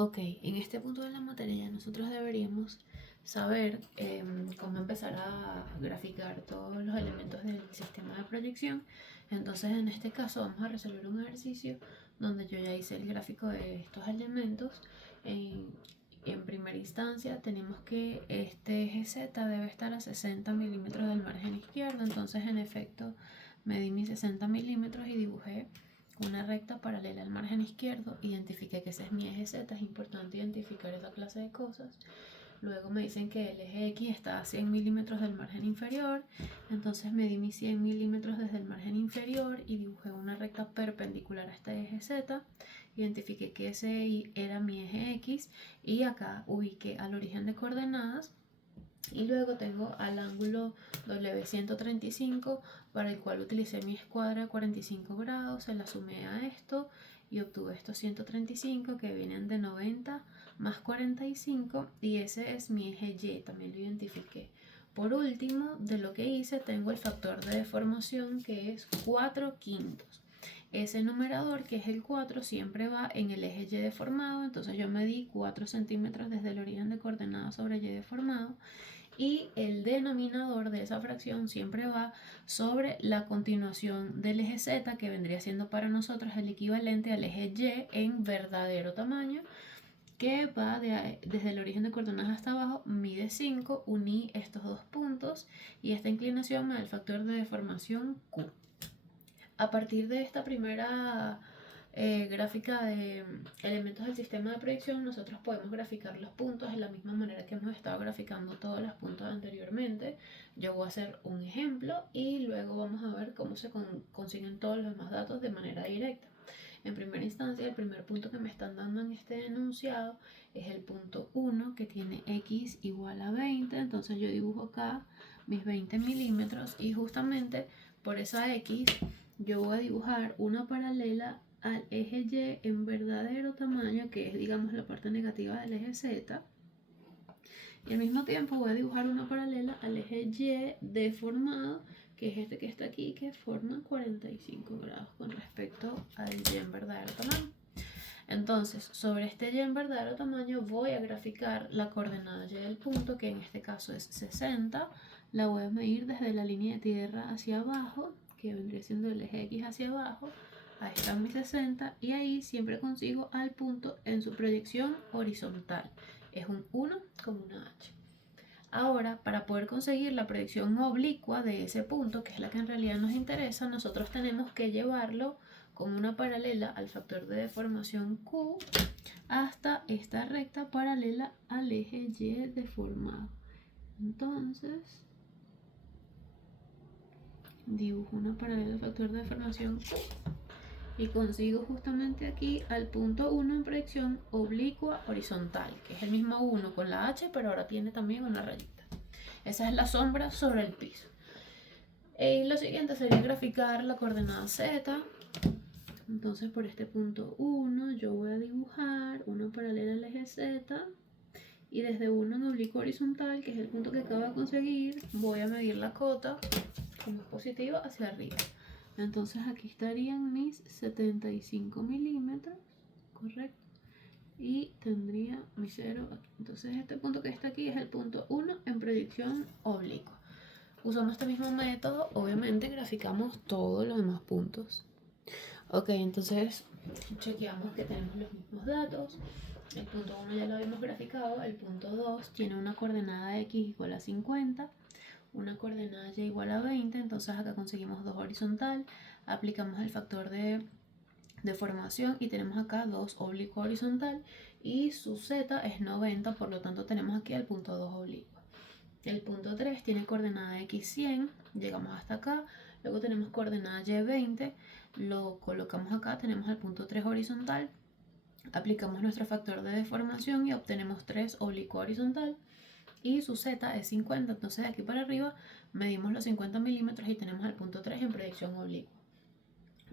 Ok, en este punto de la materia nosotros deberíamos saber cómo empezar a graficar todos los elementos del sistema de proyección. Entonces en este caso vamos a resolver un ejercicio donde yo ya hice el gráfico de estos elementos. En, en primera instancia tenemos que este eje Z debe estar a 60 milímetros del margen izquierdo. Entonces en efecto medí mis 60 milímetros y dibujé una recta paralela al margen izquierdo, identifiqué que ese es mi eje Z, es importante identificar esa clase de cosas. Luego me dicen que el eje X está a 100 milímetros del margen inferior, entonces medí mis 100 milímetros desde el margen inferior y dibujé una recta perpendicular a este eje Z, identifiqué que ese era mi eje X y acá ubiqué al origen de coordenadas. Y luego tengo al ángulo W135 para el cual utilicé mi escuadra de 45 grados, se la sumé a esto y obtuve estos 135 que vienen de 90 más 45 y ese es mi eje Y, también lo identifiqué. Por último, de lo que hice tengo el factor de deformación que es 4 quintos. Ese numerador, que es el 4, siempre va en el eje Y deformado, entonces yo medí 4 centímetros desde el origen de coordenadas sobre Y deformado y el denominador de esa fracción siempre va sobre la continuación del eje Z, que vendría siendo para nosotros el equivalente al eje Y en verdadero tamaño, que va desde el origen de coordenadas hasta abajo, mide 5, uní estos dos puntos y esta inclinación me da el factor de deformación Q. A partir de esta primera gráfica de elementos del sistema de proyección, nosotros podemos graficar los puntos de la misma manera que hemos estado graficando todos los puntos anteriormente. Yo voy a hacer un ejemplo y luego vamos a ver cómo se consiguen todos los demás datos de manera directa. En primera instancia, el primer punto que me están dando en este enunciado es el punto 1, que tiene x igual a 20. Entonces yo dibujo acá mis 20 milímetros y justamente por esa x yo voy a dibujar una paralela al eje Y en verdadero tamaño, que es digamos la parte negativa del eje Z, y al mismo tiempo voy a dibujar una paralela al eje Y deformado, que es este que está aquí, que forma 45 grados con respecto al Y en verdadero tamaño. Entonces, sobre este Y en verdadero tamaño voy a graficar la coordenada Y del punto, que en este caso es 60. La voy a medir desde la línea de tierra hacia abajo, que vendría siendo el eje X hacia abajo. Ahí están mis 60 y ahí siempre consigo al punto en su proyección horizontal. Es un 1 con una H. Ahora, para poder conseguir la proyección oblicua de ese punto, que es la que en realidad nos interesa, nosotros tenemos que llevarlo con una paralela al factor de deformación Q hasta esta recta paralela al eje Y deformado. Entonces, dibujo una paralela al factor de deformación Q y consigo justamente aquí al punto 1 en proyección oblicua horizontal, que es el mismo 1 con la H, pero ahora tiene también una rayita. Esa es la sombra sobre el piso. Y lo siguiente sería graficar la coordenada Z. Entonces por este punto 1 yo voy a dibujar una paralela al eje Z y desde 1 en oblicuo horizontal, que es el punto que acabo de conseguir, voy a medir la cota como es positiva hacia arriba. Entonces aquí estarían mis 75 milímetros, correcto, y tendría mi 0 aquí. Entonces este punto que está aquí es el punto 1 en proyección oblicua. Usando este mismo método, obviamente graficamos todos los demás puntos. Ok, entonces chequeamos que tenemos los mismos datos. El punto 1 ya lo habíamos graficado. El punto 2 tiene una coordenada x igual a 50, una coordenada y igual a 20. Entonces acá conseguimos 2 horizontal. Aplicamos el factor de deformación y tenemos acá 2 oblicuo horizontal. Y su z es 90, por lo tanto tenemos aquí el punto 2 oblicuo. El punto 3 tiene coordenada x 100, llegamos hasta acá. Luego tenemos coordenada y 20, lo colocamos acá, tenemos el punto 3 horizontal. Aplicamos nuestro factor de deformación y obtenemos 3 oblicuo horizontal. Y su z es 50, entonces de aquí para arriba medimos los 50 milímetros y tenemos el punto 3 en proyección oblicua.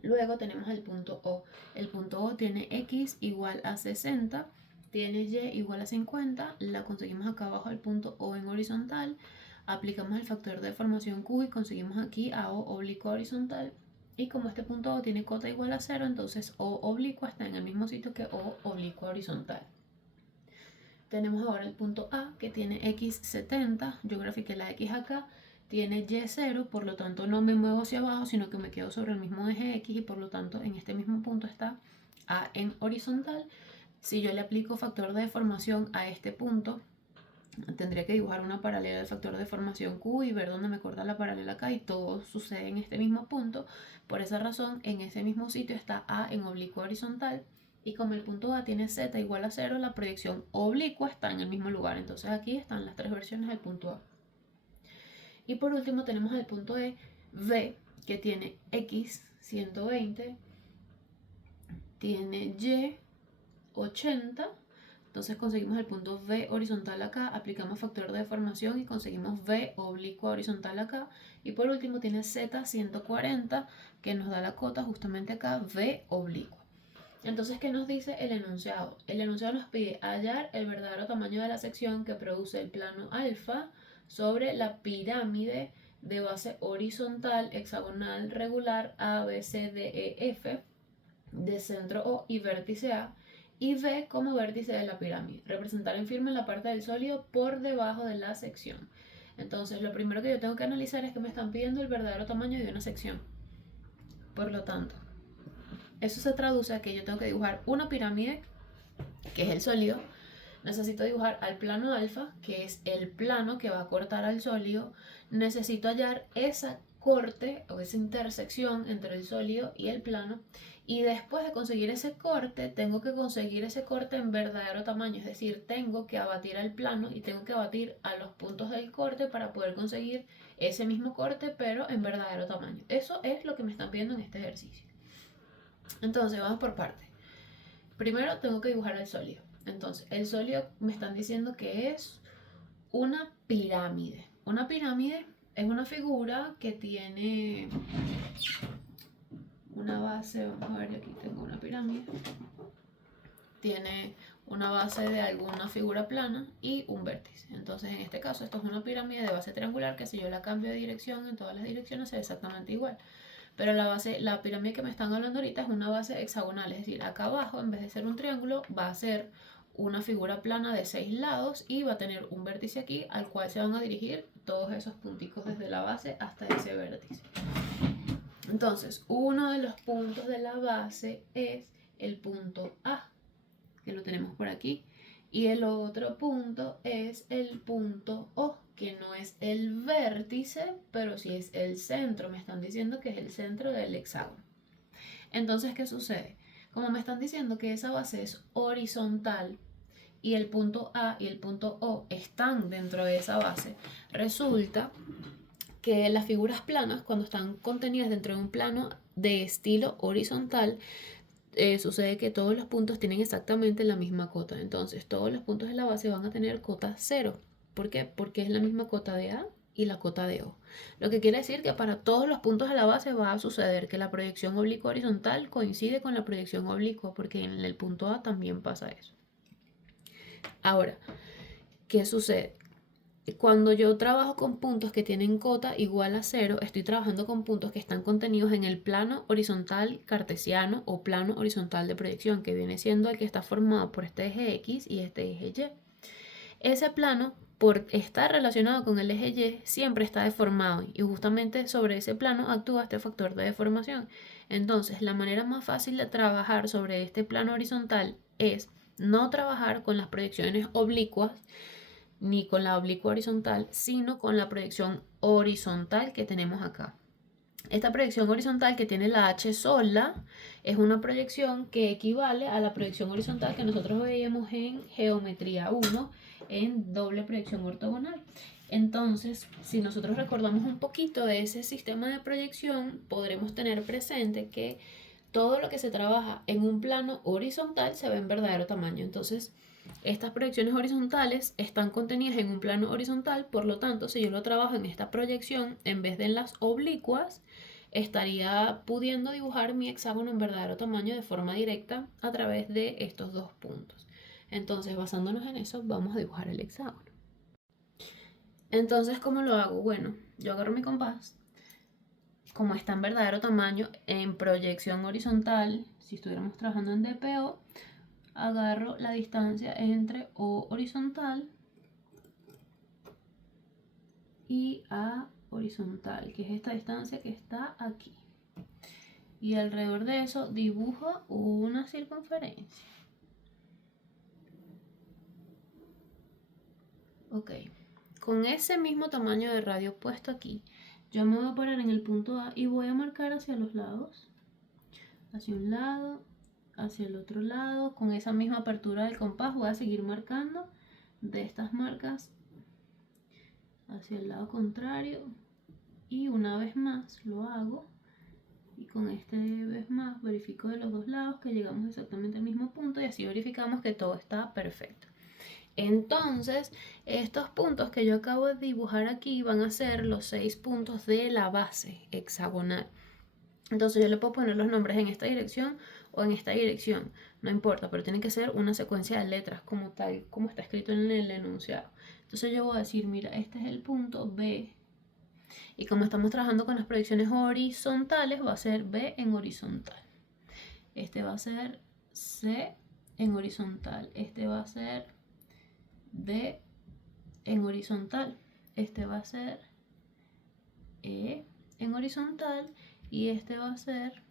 Luego tenemos el punto O. El punto O tiene x igual a 60, tiene y igual a 50, la conseguimos acá abajo el punto O en horizontal, aplicamos el factor de deformación Q y conseguimos aquí a O oblicuo horizontal. Y como este punto O tiene cota igual a 0, entonces O oblicua está en el mismo sitio que O oblicua horizontal. tenemos ahora el punto A que tiene x 70, yo grafiqué la x acá, tiene y 0, por lo tanto no me muevo hacia abajo, sino que me quedo sobre el mismo eje x y por lo tanto en este mismo punto está A en horizontal. Si yo le aplico factor de deformación a este punto, tendría que dibujar una paralela del factor de deformación Q y ver dónde me corta la paralela acá, y todo sucede en este mismo punto. Por esa razón, en ese mismo sitio está A en oblicuo horizontal, y como el punto A tiene z igual a 0, la proyección oblicua está en el mismo lugar. Entonces aquí están las tres versiones del punto A. Y por último tenemos el punto E, V, que tiene x 120, tiene y 80. Entonces conseguimos el punto V horizontal acá, aplicamos factor de deformación y conseguimos V oblicua horizontal acá. Y por último tiene Z 140, que nos da la cota justamente acá, V oblicua. Entonces, ¿qué nos dice el enunciado? El enunciado nos pide hallar el verdadero tamaño de la sección que produce el plano alfa sobre la pirámide de base horizontal, hexagonal, regular, A, B, C, D, E, F, de centro O y vértice A, y V como vértice de la pirámide. Representar en firme la parte del sólido por debajo de la sección. Entonces, lo primero que yo tengo que analizar es que me están pidiendo el verdadero tamaño de una sección. Por lo tanto, eso se traduce a que yo tengo que dibujar una pirámide, que es el sólido. Necesito dibujar al plano alfa, que es el plano que va a cortar al sólido. Necesito hallar esa corte o esa intersección entre el sólido y el plano. Y después de conseguir ese corte, tengo que conseguir ese corte en verdadero tamaño. Es decir, tengo que abatir al plano y tengo que abatir a los puntos del corte para poder conseguir ese mismo corte, pero en verdadero tamaño. Eso es lo que me están pidiendo en este ejercicio. Entonces, vamos por partes. Primero tengo que dibujar el sólido. Entonces, el sólido me están diciendo que es una pirámide. Una pirámide es una figura que tiene una base. Vamos a ver, aquí tengo una pirámide. Tiene una base de alguna figura plana y un vértice. Entonces, en este caso, esto es una pirámide de base triangular que si yo la cambio de dirección en todas las direcciones se ve exactamente igual. Pero la pirámide que me están hablando ahorita es una base hexagonal, es decir, acá abajo en vez de ser un triángulo va a ser una figura plana de 6 lados y va a tener un vértice aquí al cual se van a dirigir todos esos punticos desde la base hasta ese vértice. Entonces, uno de los puntos de la base es el punto A, que lo tenemos por aquí, y el otro punto es el punto O, que no es el vértice, pero sí es el centro. Me están diciendo que es el centro del hexágono. Entonces, ¿qué sucede? Como me están diciendo que esa base es horizontal y el punto A y el punto O están dentro de esa base, resulta que las figuras planas, cuando están contenidas dentro de un plano de estilo horizontal, sucede que todos los puntos tienen exactamente la misma cota. Entonces, todos los puntos de la base van a tener cota 0. ¿Por qué? Porque es la misma cota de A y la cota de O. Lo que quiere decir que para todos los puntos de la base va a suceder que la proyección oblicua horizontal coincide con la proyección oblicua, porque en el punto A también pasa eso. Ahora, ¿qué sucede? Cuando yo trabajo con puntos que tienen cota igual a 0, estoy trabajando con puntos que están contenidos en el plano horizontal cartesiano o plano horizontal de proyección, que viene siendo el que está formado por este eje X y este eje Y. Ese plano, por estar relacionado con el eje Y, siempre está deformado y justamente sobre ese plano actúa este factor de deformación. Entonces, la manera más fácil de trabajar sobre este plano horizontal es no trabajar con las proyecciones oblicuas ni con la oblicua horizontal, sino con la proyección horizontal que tenemos acá. Esta proyección horizontal que tiene la H sola es una proyección que equivale a la proyección horizontal que nosotros veíamos en geometría 1 en doble proyección ortogonal. Entonces, si nosotros recordamos un poquito de ese sistema de proyección, podremos tener presente que todo lo que se trabaja en un plano horizontal se ve en verdadero tamaño. Entonces, estas proyecciones horizontales están contenidas en un plano horizontal, por lo tanto, si yo lo trabajo en esta proyección en vez de en las oblicuas, estaría pudiendo dibujar mi hexágono en verdadero tamaño de forma directa a través de estos dos puntos. Entonces, basándonos en eso, vamos a dibujar el hexágono. Entonces, ¿cómo lo hago? Bueno, yo agarro mi compás, como está en verdadero tamaño, en proyección horizontal, si estuviéramos trabajando en DPO, agarro la distancia entre O horizontal y A horizontal, que es esta distancia que está aquí. Y alrededor de eso dibujo una circunferencia. Ok, con ese mismo tamaño de radio puesto aquí, yo me voy a parar en el punto A y voy a marcar hacia los lados, hacia un lado, hacia el otro lado. Con esa misma apertura del compás voy a seguir marcando de estas marcas hacia el lado contrario, y una vez más lo hago, y con este vez más verifico de los dos lados que llegamos exactamente al mismo punto, y así verificamos que todo está perfecto. Entonces, estos puntos que yo acabo de dibujar aquí van a ser los 6 puntos de la base hexagonal. Entonces yo le puedo poner los nombres en esta dirección o en esta dirección, no importa, pero tiene que ser una secuencia de letras como tal, como está escrito en el enunciado. Entonces yo voy a decir, mira, este es el punto B, y como estamos trabajando con las proyecciones horizontales, va a ser B en horizontal. Este va a ser C en horizontal. Este va a ser D en horizontal. Este va a ser E en horizontal. Y este va a ser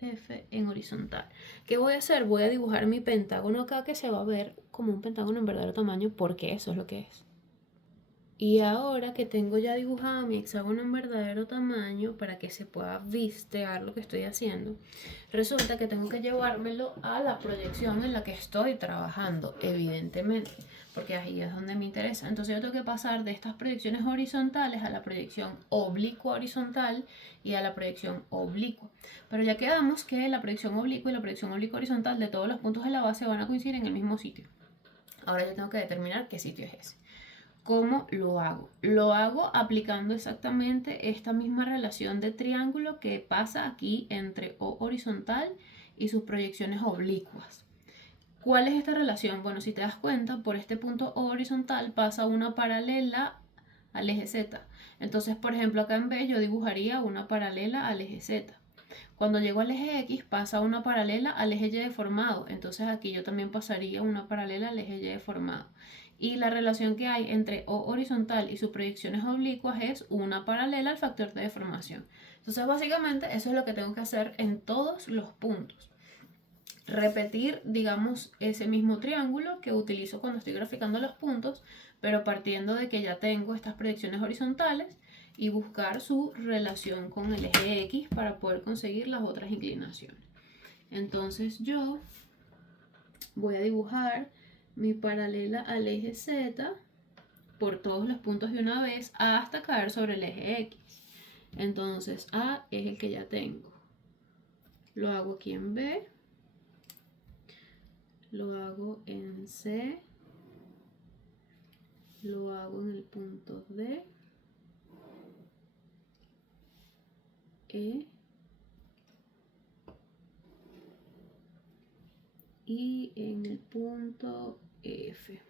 F en horizontal. ¿Qué voy a hacer? Voy a dibujar mi pentágono acá, que se va a ver como un pentágono en verdadero tamaño, porque eso es lo que es. Y ahora que tengo ya dibujado mi hexágono en verdadero tamaño para que se pueda vistear lo que estoy haciendo, resulta que tengo que llevármelo a la proyección en la que estoy trabajando, evidentemente, porque ahí es donde me interesa. Entonces yo tengo que pasar de estas proyecciones horizontales a la proyección oblicua horizontal y a la proyección oblicua. Pero ya quedamos que la proyección oblicua y la proyección oblicua horizontal de todos los puntos de la base van a coincidir en el mismo sitio. Ahora yo tengo que determinar qué sitio es ese. ¿Cómo lo hago? Lo hago aplicando exactamente esta misma relación de triángulo que pasa aquí entre O horizontal y sus proyecciones oblicuas. ¿Cuál es esta relación? Bueno, si te das cuenta, por este punto O horizontal pasa una paralela al eje Z. Entonces, por ejemplo, acá en B yo dibujaría una paralela al eje Z. Cuando llego al eje X pasa una paralela al eje Y deformado. Entonces aquí yo también pasaría una paralela al eje Y deformado. Y la relación que hay entre O horizontal y sus proyecciones oblicuas es una paralela al factor de deformación. Entonces básicamente eso es lo que tengo que hacer en todos los puntos. Repetir, digamos, ese mismo triángulo que utilizo cuando estoy graficando los puntos, pero partiendo de que ya tengo estas proyecciones horizontales, y buscar su relación con el eje X para poder conseguir las otras inclinaciones. Entonces yo voy a dibujar mi paralela al eje Z por todos los puntos de una vez hasta caer sobre el eje X. Entonces A es el que ya tengo. Lo hago aquí en B. Lo hago en C. Lo hago en el punto D. E. Y en el punto F.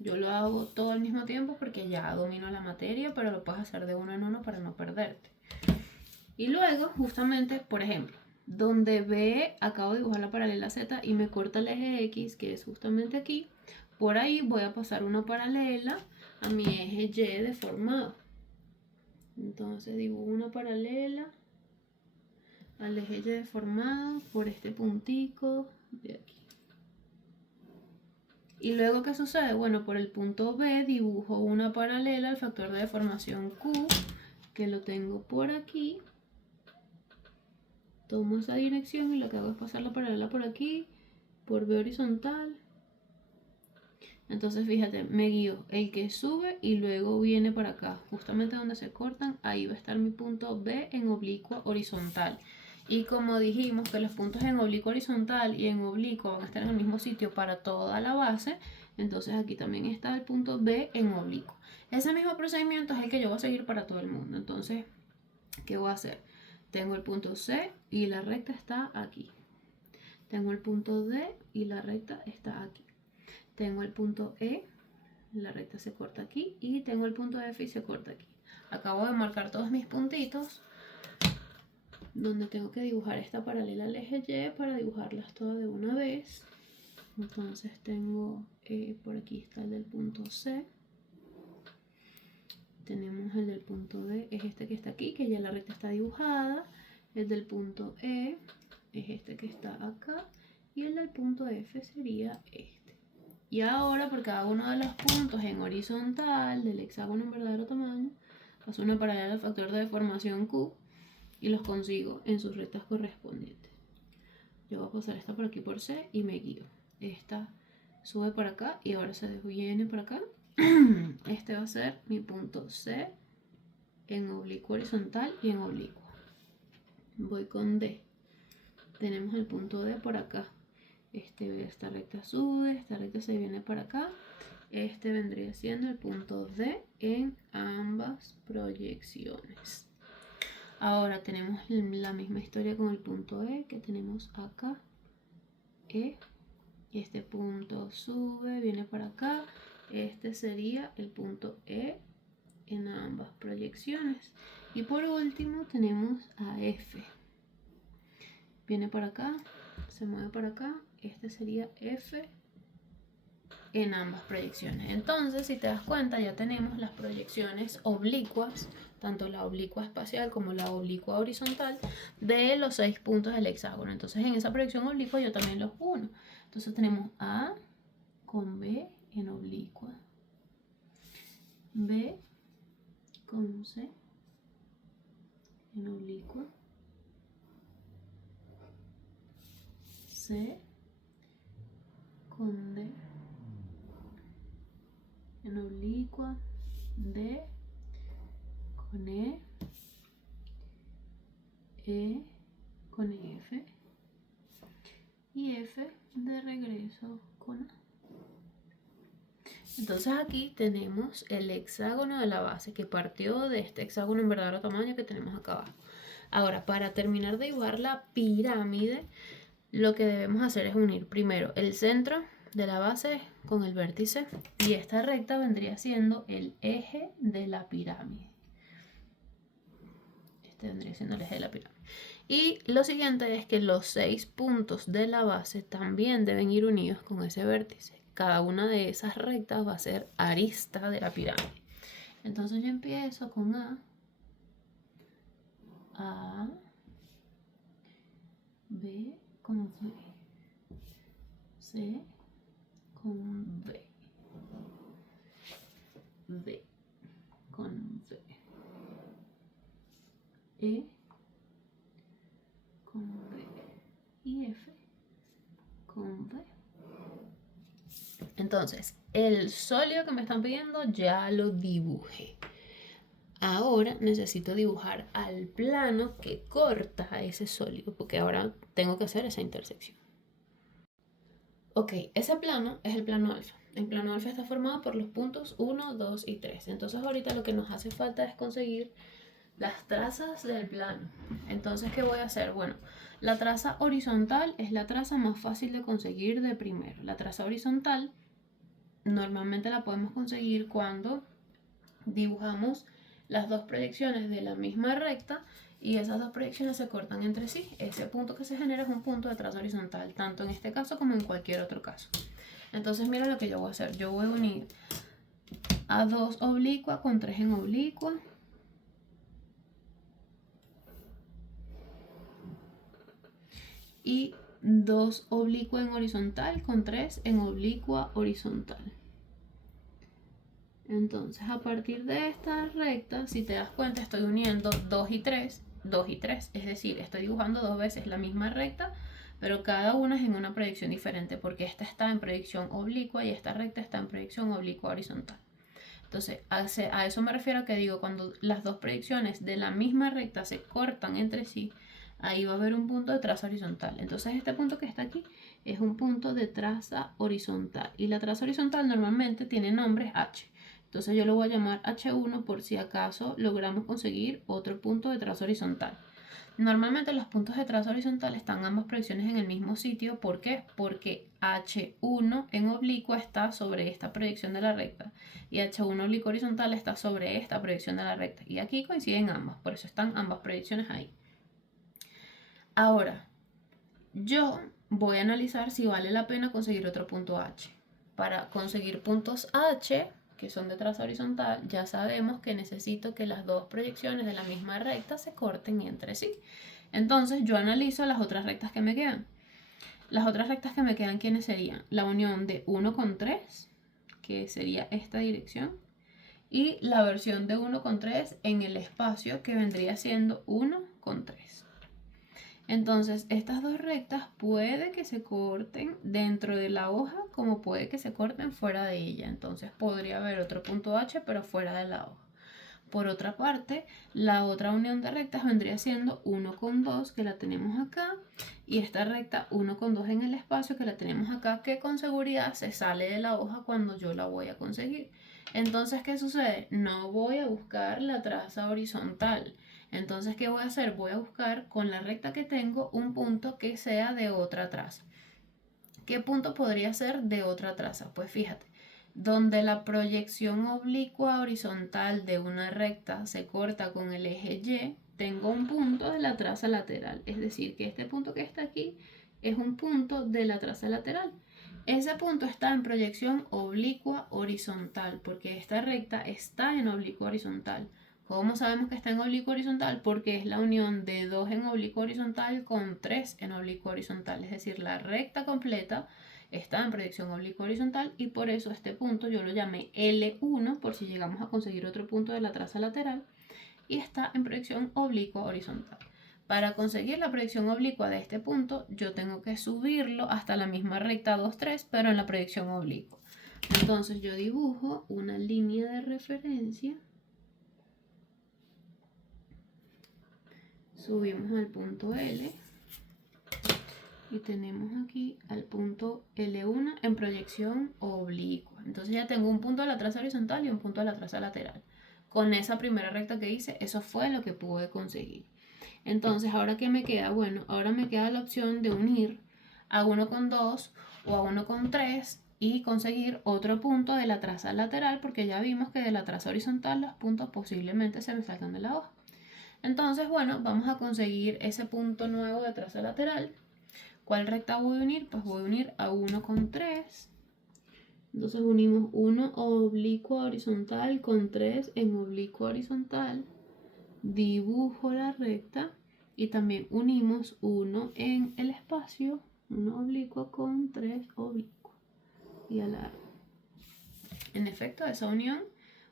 Yo lo hago todo al mismo tiempo porque ya domino la materia, pero lo puedes hacer de uno en uno para no perderte. Y luego, justamente, por ejemplo, donde B acabo de dibujar la paralela Z y me corta el eje X, que es justamente aquí, por ahí voy a pasar una paralela a mi eje Y deformado. Entonces dibujo una paralela al eje Y deformado por este puntico de aquí. Y luego, ¿qué sucede? Bueno, por el punto B dibujo una paralela al factor de deformación Q, que lo tengo por aquí. Tomo esa dirección y lo que hago es pasar la paralela por aquí, por B horizontal. Entonces, fíjate, me guío el que sube y luego viene para acá, justamente donde se cortan. Ahí va a estar mi punto B en oblicua horizontal. Y como dijimos que los puntos en oblicuo horizontal y en oblicuo van a estar en el mismo sitio para toda la base, entonces aquí también está el punto B en oblicuo. Ese mismo procedimiento es el que yo voy a seguir para todo el mundo. Entonces, ¿qué voy a hacer? Tengo el punto C y la recta está aquí. Tengo el punto D y la recta está aquí. Tengo el punto E, la recta se corta aquí, y tengo el punto F y se corta aquí. Acabo de marcar todos mis puntitos. donde tengo que dibujar esta paralela al eje Y para dibujarlas todas de una vez. Entonces tengo, por aquí está el del punto C. Tenemos el del punto D, es este que está aquí, que ya la recta está dibujada. El del punto E es este que está acá. Y el del punto F sería este. Y ahora por cada uno de los puntos en horizontal del hexágono en verdadero tamaño, paso una paralela al factor de deformación Q y los consigo en sus rectas correspondientes. Yo voy a pasar esta por aquí por C y me guío. Esta sube por acá y ahora se viene por acá. Este va a ser mi punto C en oblicuo horizontal y en oblicuo. Voy con D. Tenemos el punto D por acá. Esta recta sube, esta recta se viene para acá. Este vendría siendo el punto D en ambas proyecciones. Ahora tenemos la misma historia con el punto E que tenemos acá. E. Y este punto sube, viene para acá. Este sería el punto E en ambas proyecciones. Y por último tenemos a F. Viene para acá, se mueve para acá. Este sería F en ambas proyecciones. Entonces, si te das cuenta, ya tenemos las proyecciones oblicuas, tanto la oblicua espacial como la oblicua horizontal, de los 6 puntos del hexágono. Entonces, en esa proyección oblicua yo también los uno. Entonces tenemos A con B en oblicua, B con C en oblicua, C con D en oblicua, D con E con F y F de regreso con A. Entonces aquí tenemos el hexágono de la base que partió de este hexágono en verdadero tamaño que tenemos acá abajo. Ahora, para terminar de dibujar la pirámide, lo que debemos hacer es unir primero el centro de la base con el vértice y esta recta vendría siendo el eje de la pirámide. Este vendría siendo el eje de la pirámide. Y lo siguiente es que los 6 puntos de la base también deben ir unidos con ese vértice. Cada una de esas rectas va a ser arista de la pirámide. Entonces yo empiezo con A, B con V, C con V, V con V, E con V y F con V. Entonces, el sólido que me están pidiendo ya lo dibujé. Ahora necesito dibujar al plano que corta ese sólido, porque ahora tengo que hacer esa intersección. Ok, ese plano es el plano alfa. El plano alfa está formado por los puntos 1, 2 y 3. Entonces ahorita lo que nos hace falta es conseguir las trazas del plano. Entonces, ¿qué voy a hacer? Bueno, la traza horizontal es la traza más fácil de conseguir de primero. La traza horizontal normalmente la podemos conseguir cuando dibujamos las dos proyecciones de la misma recta y esas dos proyecciones se cortan entre sí. Ese punto que se genera es un punto de traza horizontal, tanto en este caso como en cualquier otro caso. Entonces mira lo que yo voy a hacer. Yo voy a unir a 2 oblicua con 3 en oblicua. Y 2 oblicua en horizontal con 3 en oblicua horizontal. Entonces, a partir de esta recta, si te das cuenta, estoy uniendo 2 y 3, 2 y 3. Es decir, estoy dibujando 2 veces la misma recta, pero cada una es en una proyección diferente, porque esta está en proyección oblicua y esta recta está en proyección oblicua horizontal. Entonces, a eso me refiero que digo, cuando las dos proyecciones de la misma recta se cortan entre sí, ahí va a haber un punto de traza horizontal. Entonces, este punto que está aquí es un punto de traza horizontal. Y la traza horizontal normalmente tiene nombres H. Entonces yo lo voy a llamar H1 por si acaso logramos conseguir otro punto de traza horizontal. Normalmente los puntos de traza horizontal están ambas proyecciones en el mismo sitio. ¿Por qué? Porque H1 en oblicua está sobre esta proyección de la recta y H1 oblicuo horizontal está sobre esta proyección de la recta. Y aquí coinciden ambas, por eso están ambas proyecciones ahí. Ahora, yo voy a analizar si vale la pena conseguir otro punto H. Para conseguir puntos H, que son de traza horizontal, ya sabemos que necesito que las dos proyecciones de la misma recta se corten entre sí. Entonces yo analizo las otras rectas que me quedan. Las otras rectas que me quedan, ¿quiénes serían? La unión de 1 con 3, que sería esta dirección, y la versión de 1 con 3 en el espacio, que vendría siendo 1 con 3. Entonces, estas dos rectas puede que se corten dentro de la hoja, como puede que se corten fuera de ella. Entonces, podría haber otro punto H, pero fuera de la hoja. Por otra parte, la otra unión de rectas vendría siendo 1 con 2, que la tenemos acá, y esta recta 1 con 2 en el espacio, que la tenemos acá, que con seguridad se sale de la hoja cuando yo la voy a conseguir. Entonces, ¿qué sucede? No voy a buscar la traza horizontal. Entonces, ¿qué voy a hacer? Voy a buscar con la recta que tengo un punto que sea de otra traza. ¿Qué punto podría ser de otra traza? Pues fíjate, donde la proyección oblicua horizontal de una recta se corta con el eje Y, tengo un punto de la traza lateral. Es decir, que este punto que está aquí es un punto de la traza lateral. Ese punto está en proyección oblicua horizontal, porque esta recta está en oblicua horizontal. ¿Cómo sabemos que está en oblicuo horizontal? Porque es la unión de 2 en oblicuo horizontal con 3 en oblicuo horizontal. Es decir, la recta completa está en proyección oblicuo horizontal y por eso este punto yo lo llamé L1 por si llegamos a conseguir otro punto de la traza lateral y está en proyección oblicua horizontal. Para conseguir la proyección oblicua de este punto yo tengo que subirlo hasta la misma recta 2, 3, pero en la proyección oblicua. Entonces yo dibujo una línea de referencia. Subimos al punto L y tenemos aquí al punto L1 en proyección oblicua. Entonces ya tengo un punto de la traza horizontal y un punto de la traza lateral. Con esa primera recta que hice, eso fue lo que pude conseguir. Entonces, ¿ahora qué me queda? Bueno, ahora me queda la opción de unir a 1 con 2 o a 1 con 3 y conseguir otro punto de la traza lateral, porque ya vimos que de la traza horizontal los puntos posiblemente se me salgan de la hoja. Entonces, bueno, vamos a conseguir ese punto nuevo de traza lateral. ¿Cuál recta voy a unir? Pues voy a unir a 1 con 3. Entonces unimos 1 oblicua horizontal con 3 en oblicua horizontal. Dibujo la recta y también unimos 1 en el espacio, 1 oblicuo con 3 oblicuo. Y alargo. En efecto, esa unión,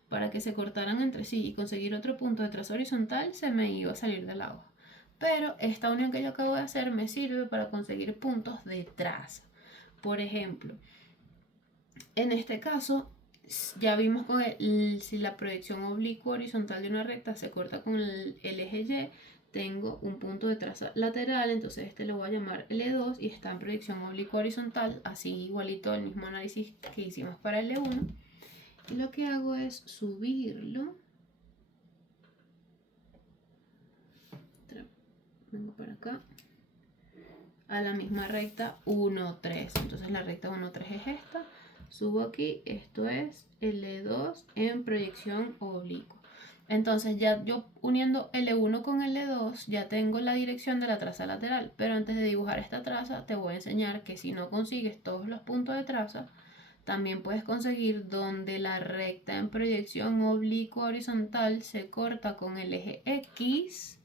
para que se cortaran entre sí y conseguir otro punto de traza horizontal, se me iba a salir de la hoja. Pero esta unión que yo acabo de hacer me sirve para conseguir puntos de traza. Por ejemplo, en este caso, ya vimos si la proyección oblicua horizontal de una recta se corta con el eje Y, tengo un punto de traza lateral, entonces este lo voy a llamar L2 y está en proyección oblicua horizontal, así igualito el mismo análisis que hicimos para L1. Y lo que hago es subirlo. Vengo para acá. A la misma recta 1, 3. Entonces la recta 1, 3 es esta. Subo aquí. Esto es L2 en proyección oblicua. Entonces ya yo uniendo L1 con L2 ya tengo la dirección de la traza lateral. Pero antes de dibujar esta traza te voy a enseñar que si no consigues todos los puntos de traza, también puedes conseguir donde la recta en proyección oblicua horizontal se corta con el eje X.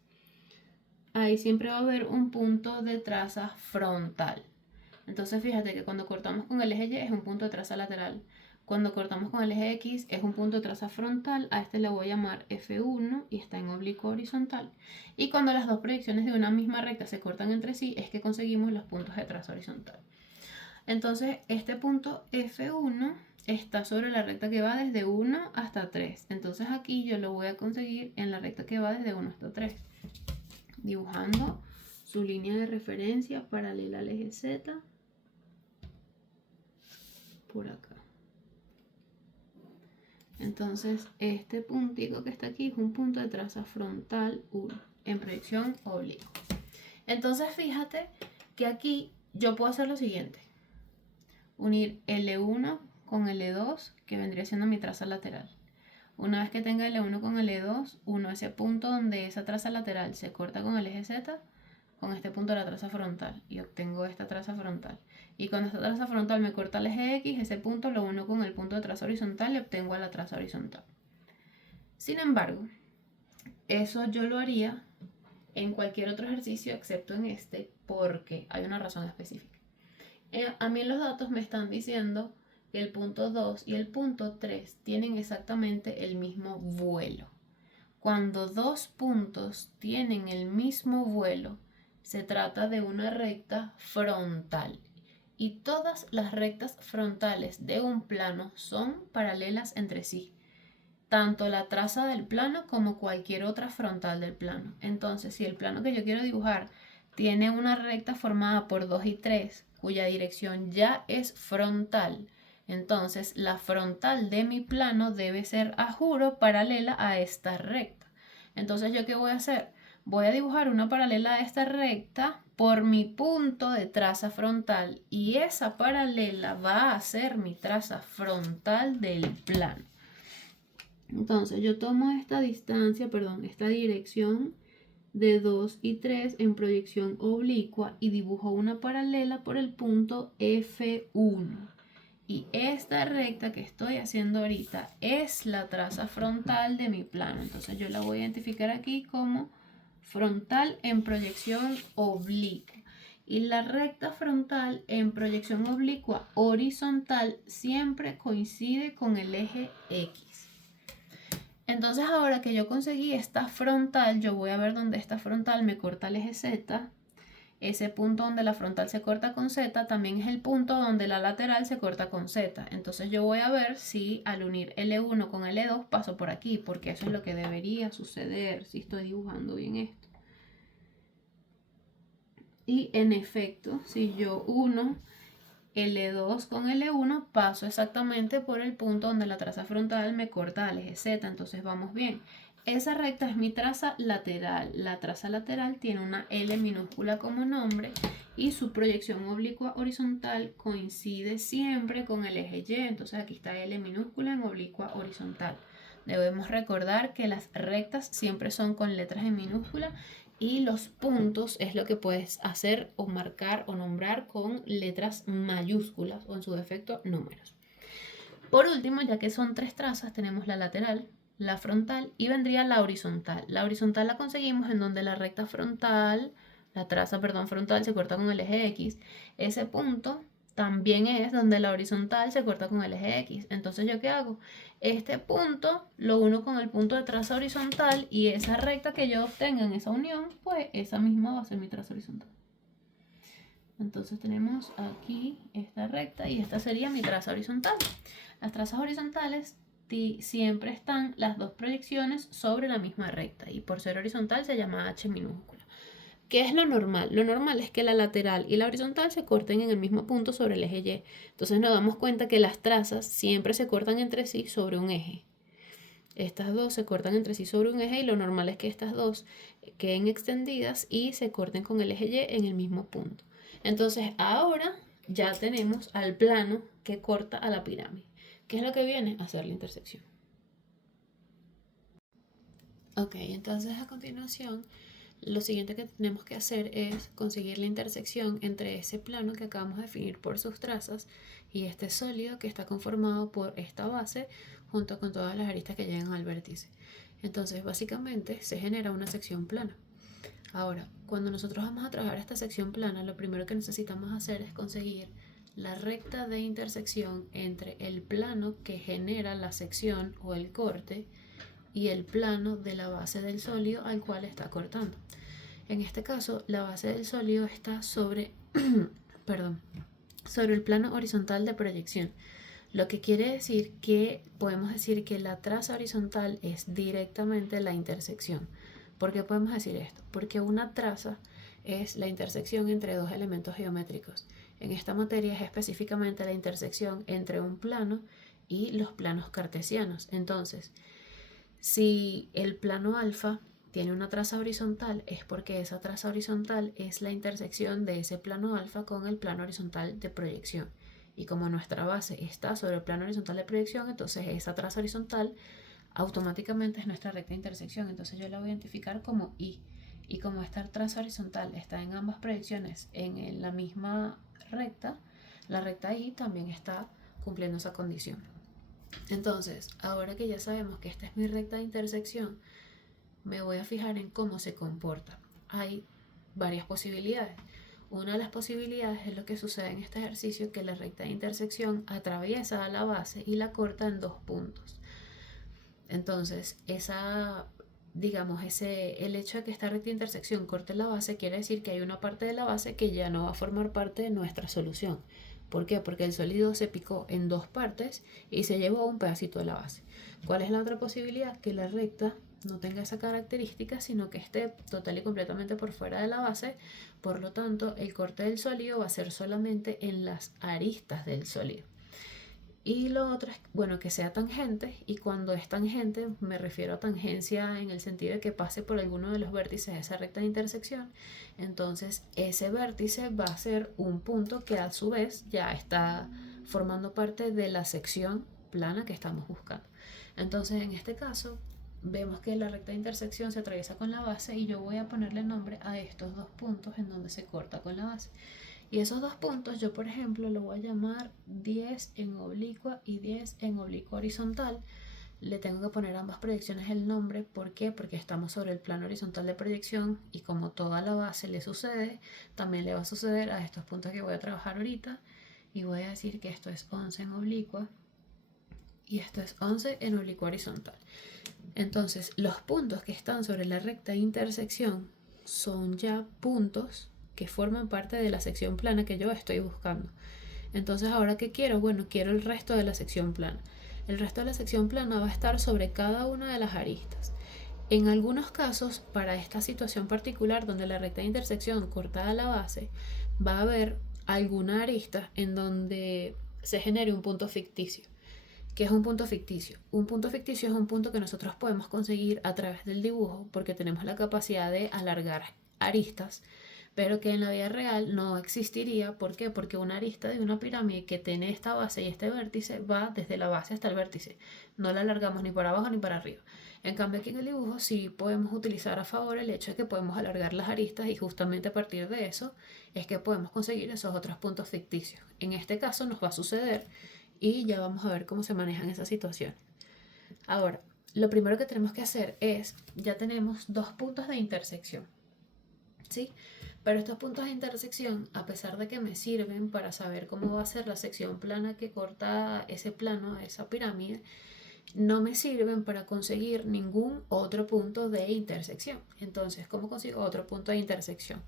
Ahí siempre va a haber un punto de traza frontal. Entonces fíjate que cuando cortamos con el eje Y es un punto de traza lateral. Cuando cortamos con el eje X es un punto de traza frontal. A este le voy a llamar F1 y está en oblicuo horizontal. Y cuando las dos proyecciones de una misma recta se cortan entre sí es que conseguimos los puntos de traza horizontal. Entonces este punto F1 está sobre la recta que va desde 1 hasta 3. Entonces aquí yo lo voy a conseguir en la recta que va desde 1 hasta 3. Dibujando su línea de referencia paralela al eje Z por acá. Entonces este puntico que está aquí es un punto de traza frontal 1 en proyección oblicua. Entonces fíjate que aquí yo puedo hacer lo siguiente: unir L1 con L2, que vendría siendo mi traza lateral. Una vez que tenga L1 con L2, uno ese punto donde esa traza lateral se corta con el eje Z, con este punto de la traza frontal y obtengo esta traza frontal. Y cuando esta traza frontal me corta el eje X, ese punto lo uno con el punto de traza horizontal y obtengo la traza horizontal. Sin embargo, eso yo lo haría en cualquier otro ejercicio excepto en este, porque hay una razón específica. A mí en los datos me están diciendo que el punto 2 y el punto 3 tienen exactamente el mismo vuelo. Cuando dos puntos tienen el mismo vuelo, se trata de una recta frontal. Y todas las rectas frontales de un plano son paralelas entre sí, tanto la traza del plano como cualquier otra frontal del plano. Entonces, si el plano que yo quiero dibujar tiene una recta formada por 2 y 3, cuya dirección ya es frontal, entonces la frontal de mi plano debe ser, a juro, paralela a esta recta. Entonces, ¿yo qué voy a hacer? Voy a dibujar una paralela a esta recta por mi punto de traza frontal y esa paralela va a ser mi traza frontal del plano. Entonces yo tomo esta distancia, esta dirección de 2 y 3 en proyección oblicua y dibujo una paralela por el punto F1. Y esta recta que estoy haciendo ahorita es la traza frontal de mi plano. Entonces yo la voy a identificar aquí como frontal en proyección oblicua. Y la recta frontal en proyección oblicua horizontal siempre coincide con el eje X. Entonces ahora que yo conseguí esta frontal, yo voy a ver dónde esta frontal me corta el eje Z. Ese punto donde la frontal se corta con Z también es el punto donde la lateral se corta con Z. Entonces yo voy a ver si al unir L1 con L2 paso por aquí, porque eso es lo que debería suceder si estoy dibujando bien esto. Y en efecto, si yo uno L2 con L1, paso exactamente por el punto donde la traza frontal me corta al eje Z, entonces vamos bien. Esa recta es mi traza lateral. La traza lateral tiene una L minúscula como nombre y su proyección oblicua horizontal coincide siempre con el eje Y, entonces aquí está L minúscula en oblicua horizontal. Debemos recordar que las rectas siempre son con letras en minúscula y los puntos es lo que puedes hacer o marcar o nombrar con letras mayúsculas o en su defecto números. Por último, ya que son tres trazas, tenemos la lateral, la frontal y vendría la horizontal. La horizontal la conseguimos en donde la recta frontal, la traza, frontal se corta con el eje X. Ese punto también es donde la horizontal se corta con el eje X. Entonces, ¿yo qué hago? Este punto lo uno con el punto de traza horizontal y esa recta que yo obtenga en esa unión, pues esa misma va a ser mi traza horizontal. Entonces tenemos aquí esta recta y esta sería mi traza horizontal. Las trazas horizontales siempre están las dos proyecciones sobre la misma recta y por ser horizontal se llama H minúscula. ¿Qué es lo normal? Lo normal es que la lateral y la horizontal se corten en el mismo punto sobre el eje Y. Entonces nos damos cuenta que las trazas siempre se cortan entre sí sobre un eje. Estas dos se cortan entre sí sobre un eje y lo normal es que estas dos queden extendidas y se corten con el eje Y en el mismo punto. Entonces ahora ya tenemos al plano que corta a la pirámide. ¿Qué es lo que viene? A hacer la intersección. Ok, entonces a continuación lo siguiente que tenemos que hacer es conseguir la intersección entre ese plano que acabamos de definir por sus trazas y este sólido que está conformado por esta base junto con todas las aristas que llegan al vértice. Entonces básicamente se genera una sección plana. Ahora, cuando nosotros vamos a trabajar esta sección plana, lo primero que necesitamos hacer es conseguir la recta de intersección entre el plano que genera la sección o el corte y el plano de la base del sólido al cual está cortando. En este caso, la base del sólido está sobre, sobre el plano horizontal de proyección, lo que quiere decir que podemos decir que la traza horizontal es directamente la intersección. ¿Por qué podemos decir esto? Porque una traza es la intersección entre dos elementos geométricos. En esta materia es específicamente la intersección entre un plano y los planos cartesianos. Entonces, si el plano alfa tiene una traza horizontal, es porque esa traza horizontal es la intersección de ese plano alfa con el plano horizontal de proyección. Y como nuestra base está sobre el plano horizontal de proyección, entonces esa traza horizontal automáticamente es nuestra recta de intersección. Entonces yo la voy a identificar como I. Y como esta traza horizontal está en ambas proyecciones en la misma recta, la recta I también está cumpliendo esa condición. Entonces, ahora que ya sabemos que esta es mi recta de intersección, me voy a fijar en cómo se comporta. Hay varias posibilidades. Una de las posibilidades es lo que sucede en este ejercicio, que la recta de intersección atraviesa a la base y la corta en 2 puntos. Entonces, el hecho de que esta recta de intersección corte la base quiere decir que hay una parte de la base que ya no va a formar parte de nuestra solución. ¿Por qué? Porque el sólido se picó en 2 partes y se llevó un pedacito de la base. ¿Cuál es la otra posibilidad? Que la recta no tenga esa característica, sino que esté total y completamente por fuera de la base. Por lo tanto, el corte del sólido va a ser solamente en las aristas del sólido. Y lo otro es, bueno, que sea tangente, y cuando es tangente me refiero a tangencia en el sentido de que pase por alguno de los vértices de esa recta de intersección. Entonces ese vértice va a ser un punto que a su vez ya está formando parte de la sección plana que estamos buscando. Entonces en este caso vemos que la recta de intersección se atraviesa con la base y yo voy a ponerle nombre a estos 2 puntos en donde se corta con la base. Y esos 2 puntos yo, por ejemplo, lo voy a llamar 10 en oblicua y 10 en oblicua horizontal. Le tengo que poner a ambas proyecciones el nombre. ¿Por qué? Porque estamos sobre el plano horizontal de proyección y como toda la base le sucede, también le va a suceder a estos puntos que voy a trabajar ahorita. Y voy a decir que esto es 11 en oblicua y esto es 11 en oblicua horizontal. Entonces, los puntos que están sobre la recta de intersección son ya puntos que forman parte de la sección plana que yo estoy buscando. Entonces, ¿ahora qué quiero? Bueno, quiero el resto de la sección plana. El resto de la sección plana va a estar sobre cada una de las aristas. En algunos casos, para esta situación particular donde la recta de intersección corta a la base, va a haber alguna arista en donde se genere un punto ficticio. ¿Qué es un punto ficticio? Un punto ficticio es un punto que nosotros podemos conseguir a través del dibujo porque tenemos la capacidad de alargar aristas, pero que en la vida real no existiría. ¿Por qué? Porque una arista de una pirámide que tiene esta base y este vértice va desde la base hasta el vértice. No la alargamos ni para abajo ni para arriba. En cambio aquí en el dibujo sí podemos utilizar a favor el hecho de que podemos alargar las aristas y justamente a partir de eso es que podemos conseguir esos otros puntos ficticios. En este caso nos va a suceder y ya vamos a ver cómo se manejan esas situaciones. Ahora, lo primero que tenemos que hacer es, ya tenemos 2 puntos de intersección, ¿sí? Pero estos puntos de intersección, a pesar de que me sirven para saber cómo va a ser la sección plana que corta ese plano, esa pirámide, no me sirven para conseguir ningún otro punto de intersección. Entonces, ¿cómo consigo otro punto de intersección?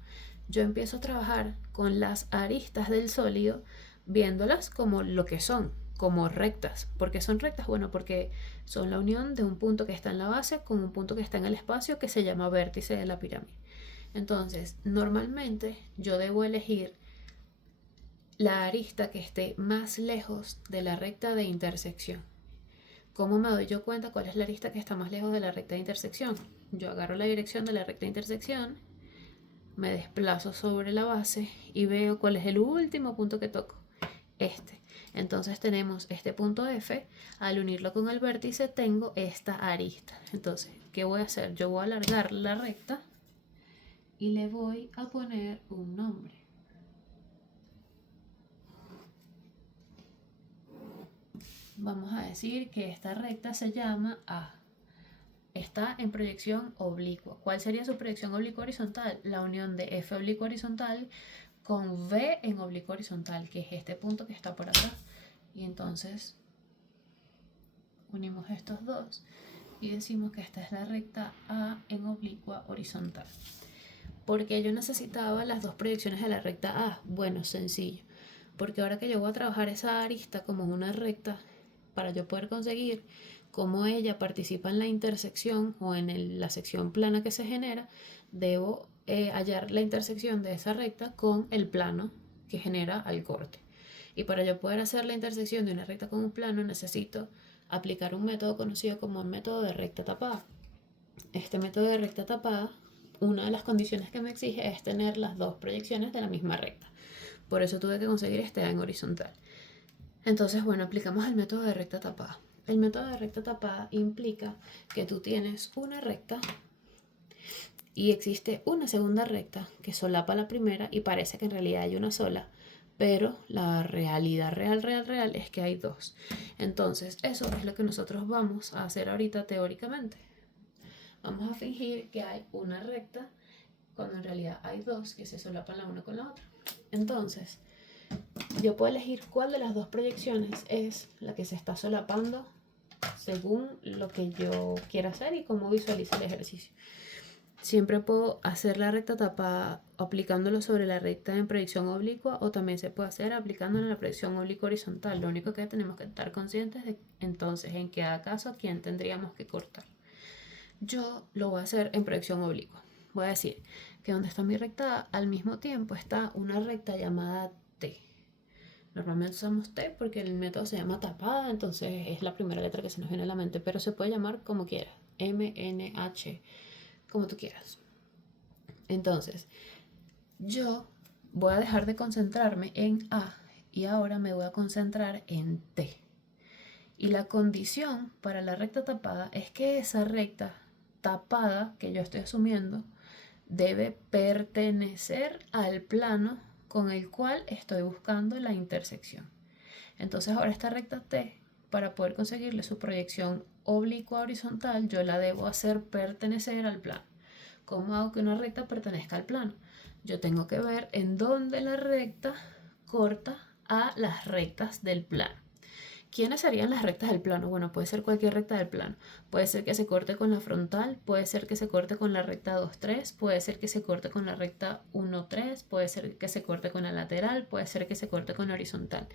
Yo empiezo a trabajar con las aristas del sólido, viéndolas como lo que son, como rectas. ¿Por qué son rectas? Bueno, porque son la unión de un punto que está en la base con un punto que está en el espacio que se llama vértice de la pirámide. Entonces, normalmente yo debo elegir la arista que esté más lejos de la recta de intersección. ¿Cómo me doy yo cuenta cuál es la arista que está más lejos de la recta de intersección? Yo agarro la dirección de la recta de intersección, me desplazo sobre la base y veo cuál es el último punto que toco. Este. Entonces tenemos este punto F. Al unirlo con el vértice tengo esta arista. Entonces, ¿qué voy a hacer? Yo voy a alargar la recta y le voy a poner un nombre. Vamos a decir que esta recta se llama A. Está en proyección oblicua. ¿Cuál sería su proyección oblicua horizontal? La unión de F oblicua horizontal con V en oblicua horizontal, que es este punto que está por acá. Y entonces unimos estos dos y decimos que esta es la recta A en oblicua horizontal. ¿Por qué yo necesitaba las 2 proyecciones de la recta A? Bueno, sencillo. Porque ahora que yo voy a trabajar esa arista como una recta, para yo poder conseguir cómo ella participa en la intersección o en la sección plana que se genera, debo hallar la intersección de esa recta con el plano que genera al corte. Y para yo poder hacer la intersección de una recta con un plano necesito aplicar un método conocido como el método de recta tapada. Este método de recta tapada, una de las condiciones que me exige es tener las 2 proyecciones de la misma recta. Por eso tuve que conseguir este A en horizontal. Entonces, bueno, aplicamos el método de recta tapada. El método de recta tapada implica que tú tienes una recta y existe una segunda recta que solapa la primera y parece que en realidad hay una sola, pero la realidad real es que hay dos. Entonces, eso es lo que nosotros vamos a hacer ahorita teóricamente. Vamos a fingir que hay una recta cuando en realidad hay dos que se solapan la una con la otra. Entonces, yo puedo elegir cuál de las dos proyecciones es la que se está solapando según lo que yo quiera hacer y cómo visualice el ejercicio. Siempre puedo hacer la recta tapada aplicándolo sobre la recta en proyección oblicua, o también se puede hacer aplicándolo en la proyección oblicua horizontal. Lo único que tenemos que estar conscientes de entonces en cada caso a quién tendríamos que cortar. Yo lo voy a hacer en proyección oblicua. Voy a decir que donde está mi recta A, al mismo tiempo está una recta llamada T. Normalmente usamos T porque el método se llama tapada, entonces es la primera letra que se nos viene a la mente, pero se puede llamar como quieras, M, N, H, como tú quieras. Entonces, yo voy a dejar de concentrarme en A y ahora me voy a concentrar en T. Y la condición para la recta tapada es que esa recta tapada que yo estoy asumiendo debe pertenecer al plano con el cual estoy buscando la intersección. Entonces ahora esta recta T, para poder conseguirle su proyección oblicua horizontal, yo la debo hacer pertenecer al plano. ¿Cómo hago que una recta pertenezca al plano? Yo tengo que ver en dónde la recta corta a las rectas del plano. ¿Quiénes serían las rectas del plano? Bueno, puede ser cualquier recta del plano. Puede ser que se corte con la frontal, puede ser que se corte con la recta 2,3, puede ser que se corte con la recta 1,3, puede ser que se corte con la lateral, puede ser que se corte con la horizontal.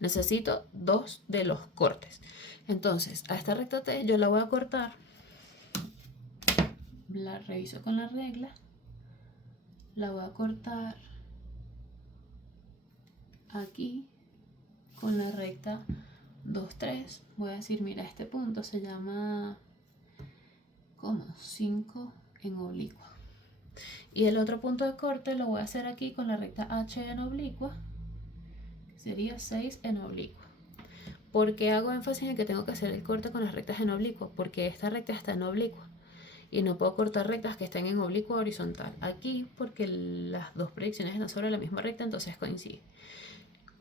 Necesito dos de los cortes. Entonces, a esta recta T yo la voy a cortar. La reviso con la regla. La voy a cortar aquí con la recta 2,3. Voy a decir, mira, este punto se llama como 5 en oblicua. Y el otro punto de corte lo voy a hacer aquí con la recta H en oblicua. Sería 6 en oblicua. ¿Por qué hago énfasis en que tengo que hacer el corte con las rectas en oblicua? Porque esta recta está en oblicua y no puedo cortar rectas que estén en oblicua o horizontal. Aquí, porque las dos proyecciones están sobre la misma recta, entonces coincide.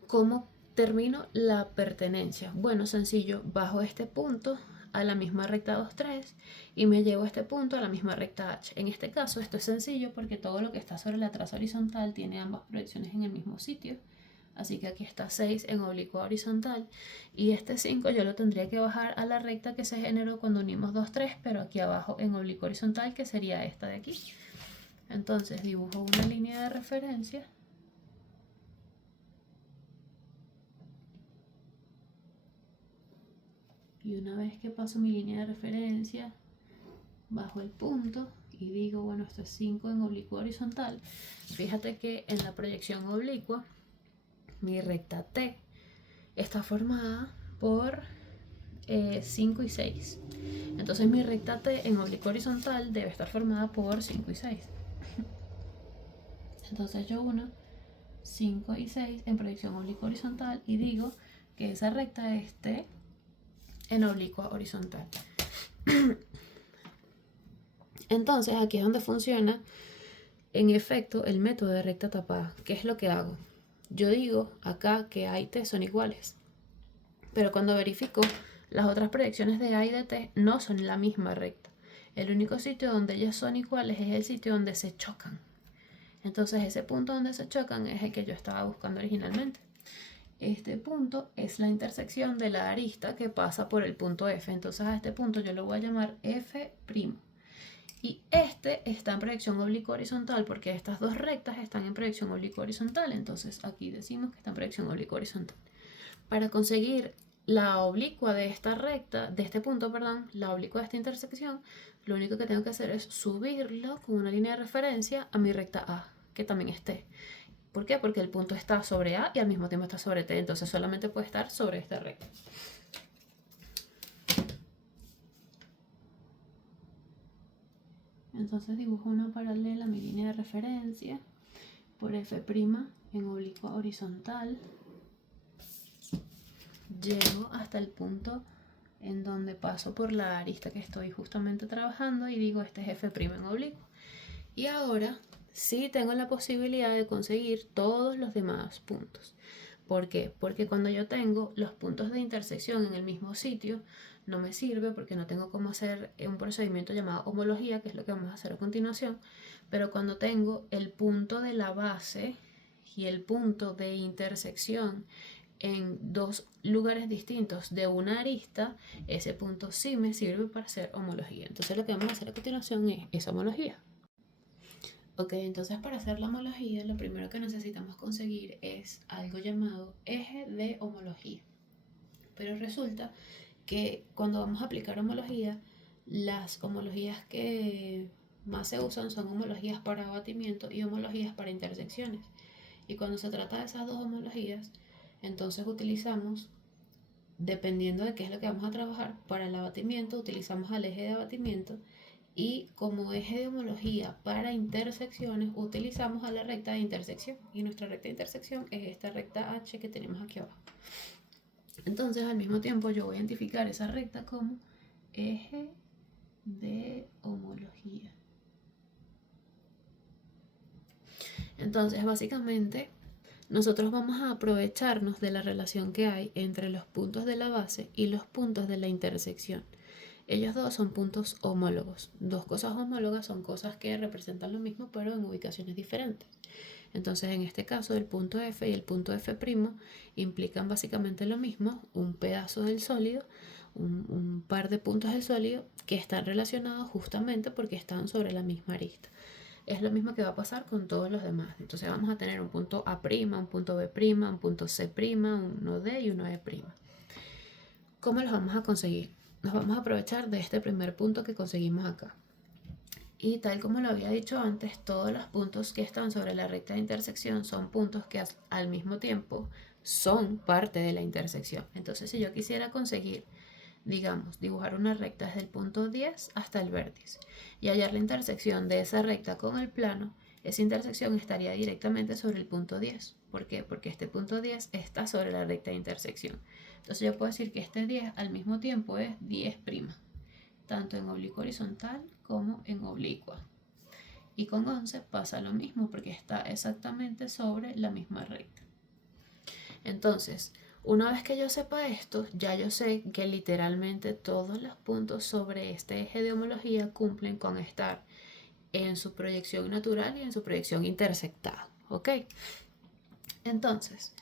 ¿Cómo termino la pertenencia? Bueno, sencillo, bajo este punto a la misma recta 2,3 y me llevo este punto a la misma recta H. En este caso esto es sencillo porque todo lo que está sobre la traza horizontal tiene ambas proyecciones en el mismo sitio. Así que aquí está 6 en oblicua horizontal y este 5 yo lo tendría que bajar a la recta que se generó cuando unimos 2,3, pero aquí abajo en oblicua horizontal, que sería esta de aquí. Entonces dibujo una línea de referencia. Y una vez que paso mi línea de referencia, bajo el punto y digo, bueno, esto es 5 en oblicua horizontal. Fíjate que en la proyección oblicua, mi recta T está formada por 5 y 6. Entonces mi recta T en oblicua horizontal debe estar formada por 5 y 6. Entonces yo uno 5 y 6 en proyección oblicua horizontal y digo que esa recta es T en oblicua horizontal. Entonces aquí es donde funciona en efecto el método de recta tapada. ¿Qué es lo que hago? Yo digo acá que A y T son iguales, pero cuando verifico las otras proyecciones de A y de T no son la misma recta. El único sitio donde ellas son iguales es el sitio donde se chocan. Entonces ese punto donde se chocan es el que yo estaba buscando originalmente. Este punto es la intersección de la arista que pasa por el punto F. Entonces a este punto yo lo voy a llamar F'. Y este está en proyección oblicua horizontal porque estas dos rectas están en proyección oblicua horizontal. Entonces aquí decimos que está en proyección oblicua horizontal. Para conseguir la oblicua de esta recta, de este punto, perdón, la oblicua de esta intersección, lo único que tengo que hacer es subirlo con una línea de referencia a mi recta A, que también es T. ¿Por qué? Porque el punto está sobre A y al mismo tiempo está sobre T, entonces solamente puede estar sobre esta recta. Entonces dibujo una paralela a mi línea de referencia por F' en oblicua horizontal. Llego hasta el punto en donde paso por la arista que estoy justamente trabajando y digo este es F' en oblicua. Y ahora sí tengo la posibilidad de conseguir todos los demás puntos. ¿Por qué? Porque cuando yo tengo los puntos de intersección en el mismo sitio, no me sirve porque no tengo cómo hacer un procedimiento llamado homología, que es lo que vamos a hacer a continuación. Pero cuando tengo el punto de la base y el punto de intersección en dos lugares distintos de una arista, ese punto sí me sirve para hacer homología. Entonces lo que vamos a hacer a continuación es esa homología. Ok, entonces para hacer la homología lo primero que necesitamos conseguir es algo llamado eje de homología. Pero resulta que cuando vamos a aplicar homología, las homologías que más se usan son homologías para abatimiento y homologías para intersecciones. Y cuando se trata de esas dos homologías, entonces utilizamos, dependiendo de qué es lo que vamos a trabajar, para el abatimiento utilizamos al eje de abatimiento y como eje de homología para intersecciones utilizamos a la recta de intersección y nuestra recta de intersección es esta recta H que tenemos aquí abajo. Entonces al mismo tiempo yo voy a identificar esa recta como eje de homología. Entonces básicamente nosotros vamos a aprovecharnos de la relación que hay entre los puntos de la base y los puntos de la intersección. Ellos dos son puntos homólogos. Dos cosas homólogas son cosas que representan lo mismo pero en ubicaciones diferentes. Entonces en este caso el punto F y el punto F' implican básicamente lo mismo, un pedazo del sólido, un par de puntos del sólido que están relacionados justamente porque están sobre la misma arista. Es lo mismo que va a pasar con todos los demás. Entonces vamos a tener un punto A', un punto B', un punto C', uno D y uno E'. ¿Cómo los vamos a conseguir? Nos vamos a aprovechar de este primer punto que conseguimos acá. Y tal como lo había dicho antes, todos los puntos que están sobre la recta de intersección son puntos que al mismo tiempo son parte de la intersección. Entonces, si yo quisiera conseguir, digamos, dibujar una recta desde el punto 10 hasta el vértice y hallar la intersección de esa recta con el plano, esa intersección estaría directamente sobre el punto 10. ¿Por qué? Porque este punto 10 está sobre la recta de intersección. Entonces yo puedo decir que este 10 al mismo tiempo es 10', tanto en oblicuo horizontal como en oblicua. Y con 11 pasa lo mismo porque está exactamente sobre la misma recta. Entonces, una vez que yo sepa esto, ya yo sé que literalmente todos los puntos sobre este eje de homología cumplen con estar en su proyección natural y en su proyección intersectada. ¿Ok? Entonces,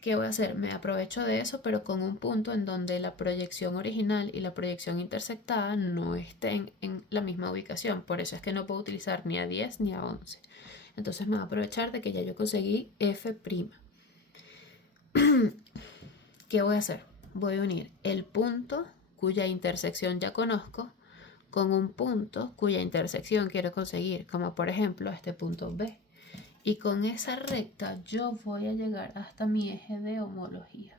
¿qué voy a hacer? Me aprovecho de eso, pero con un punto en donde la proyección original y la proyección intersectada no estén en la misma ubicación. Por eso es que no puedo utilizar ni a 10 ni a 11. Entonces me voy a aprovechar de que ya yo conseguí F'. ¿Qué voy a hacer? Voy a unir el punto cuya intersección ya conozco con un punto cuya intersección quiero conseguir, como por ejemplo este punto B. Y con esa recta yo voy a llegar hasta mi eje de homología.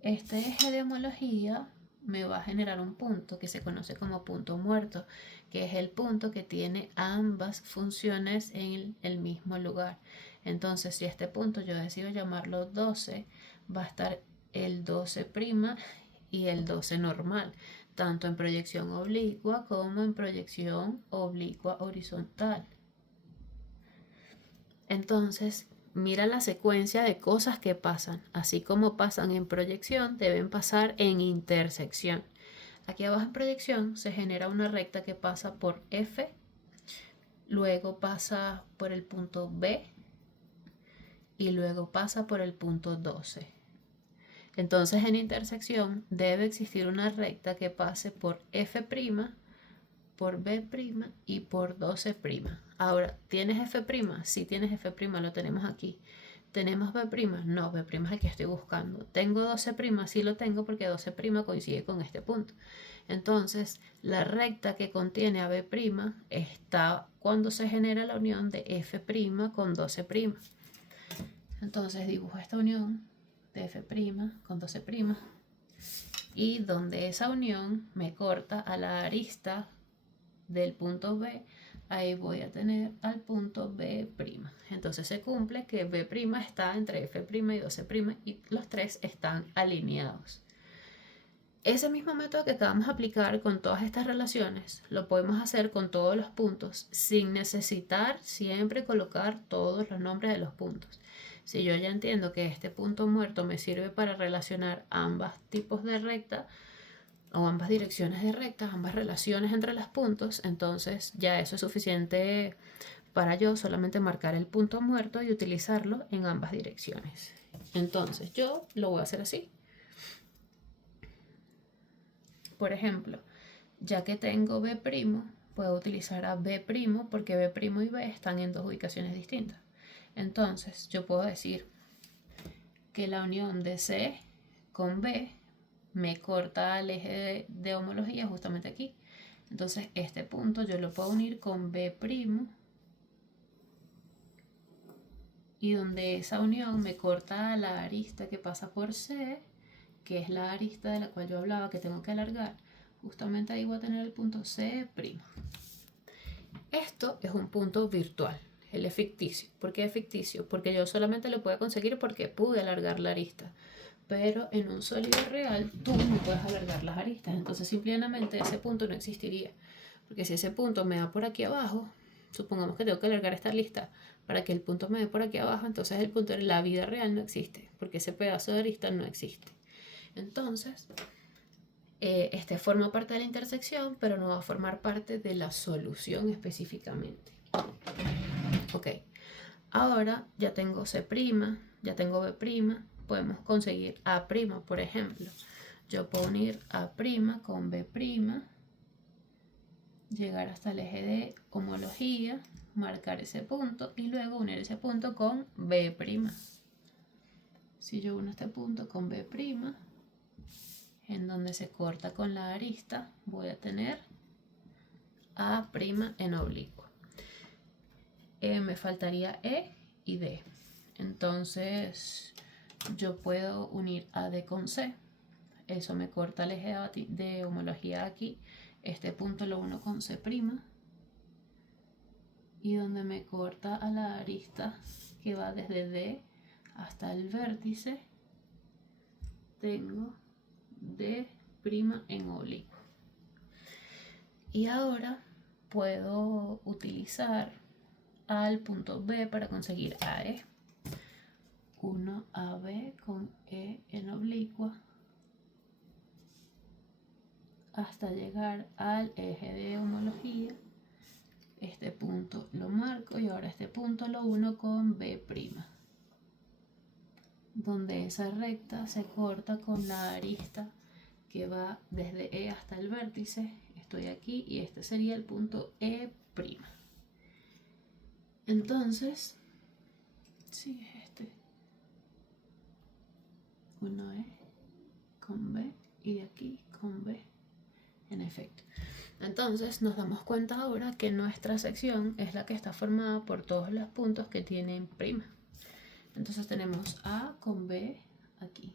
Este eje de homología me va a generar un punto que se conoce como punto muerto, que es el punto que tiene ambas funciones en el mismo lugar. Entonces, si este punto yo decido llamarlo 12, va a estar el 12' y el 12 normal, tanto en proyección oblicua como en proyección oblicua horizontal. Entonces, mira la secuencia de cosas que pasan. Así como pasan en proyección, deben pasar en intersección. Aquí abajo en proyección se genera una recta que pasa por F, luego pasa por el punto B y luego pasa por el punto 12. Entonces en intersección debe existir una recta que pase por F', por B' y por 12'. Ahora, ¿tienes F'? Sí tienes F', lo tenemos aquí. ¿Tenemos B'? No, B' es el que estoy buscando. ¿Tengo 12'? Sí lo tengo porque 12' coincide con este punto. Entonces, la recta que contiene a B' está cuando se genera la unión de F' con 12'. Entonces dibujo esta unión de F' con 12'. Y donde esa unión me corta a la arista del punto B, ahí voy a tener al punto B'. Entonces se cumple que B' está entre F' y 12' y los tres están alineados. Ese mismo método que acabamos de aplicar con todas estas relaciones, lo podemos hacer con todos los puntos sin necesitar siempre colocar todos los nombres de los puntos. Si yo ya entiendo que este punto muerto me sirve para relacionar ambos tipos de recta o ambas direcciones de rectas, ambas relaciones entre los puntos, entonces ya eso es suficiente para yo solamente marcar el punto muerto y utilizarlo en ambas direcciones. Entonces yo lo voy a hacer así. Por ejemplo, ya que tengo B', puedo utilizar a B' porque B' y B están en dos ubicaciones distintas. Entonces, yo puedo decir que la unión de C con B me corta el eje de homología justamente aquí. Entonces, este punto yo lo puedo unir con B' y donde esa unión me corta la arista que pasa por C, que es la arista de la cual yo hablaba que tengo que alargar, justamente ahí voy a tener el punto C'. Esto es un punto virtual, él es ficticio. ¿Por qué es ficticio? Porque yo solamente lo puedo conseguir porque pude alargar la arista. Pero en un sólido real tú no puedes alargar las aristas, entonces simplemente ese punto no existiría. Porque si ese punto me da por aquí abajo, supongamos que tengo que alargar esta lista para que el punto me dé por aquí abajo, entonces el punto en la vida real no existe, porque ese pedazo de arista no existe. Entonces, este forma parte de la intersección, pero no va a formar parte de la solución específicamente. Ok, ahora ya tengo C', ya tengo B', podemos conseguir A', por ejemplo. Yo puedo unir A' con B', llegar hasta el eje de homología, marcar ese punto y luego unir ese punto con B'. Si yo uno este punto con B', en donde se corta con la arista, voy a tener A' en oblicuo. Me faltaría E y D. Entonces yo puedo unir AD con C. Eso me corta el eje de homología aquí. Este punto lo uno con C'. Y donde me corta a la arista que va desde D hasta el vértice, tengo D' en oblicuo. Y ahora puedo utilizar al punto B para conseguir AE. 1AB con E en oblicua hasta llegar al eje de homología. Este punto lo marco y ahora este punto lo uno con B', donde esa recta se corta con la arista que va desde E hasta el vértice. Estoy aquí y este sería el punto E'. Entonces, sí, es este. 1E con B y de aquí con B. En efecto. Entonces nos damos cuenta ahora que nuestra sección es la que está formada por todos los puntos que tienen prima. Entonces tenemos A con B aquí,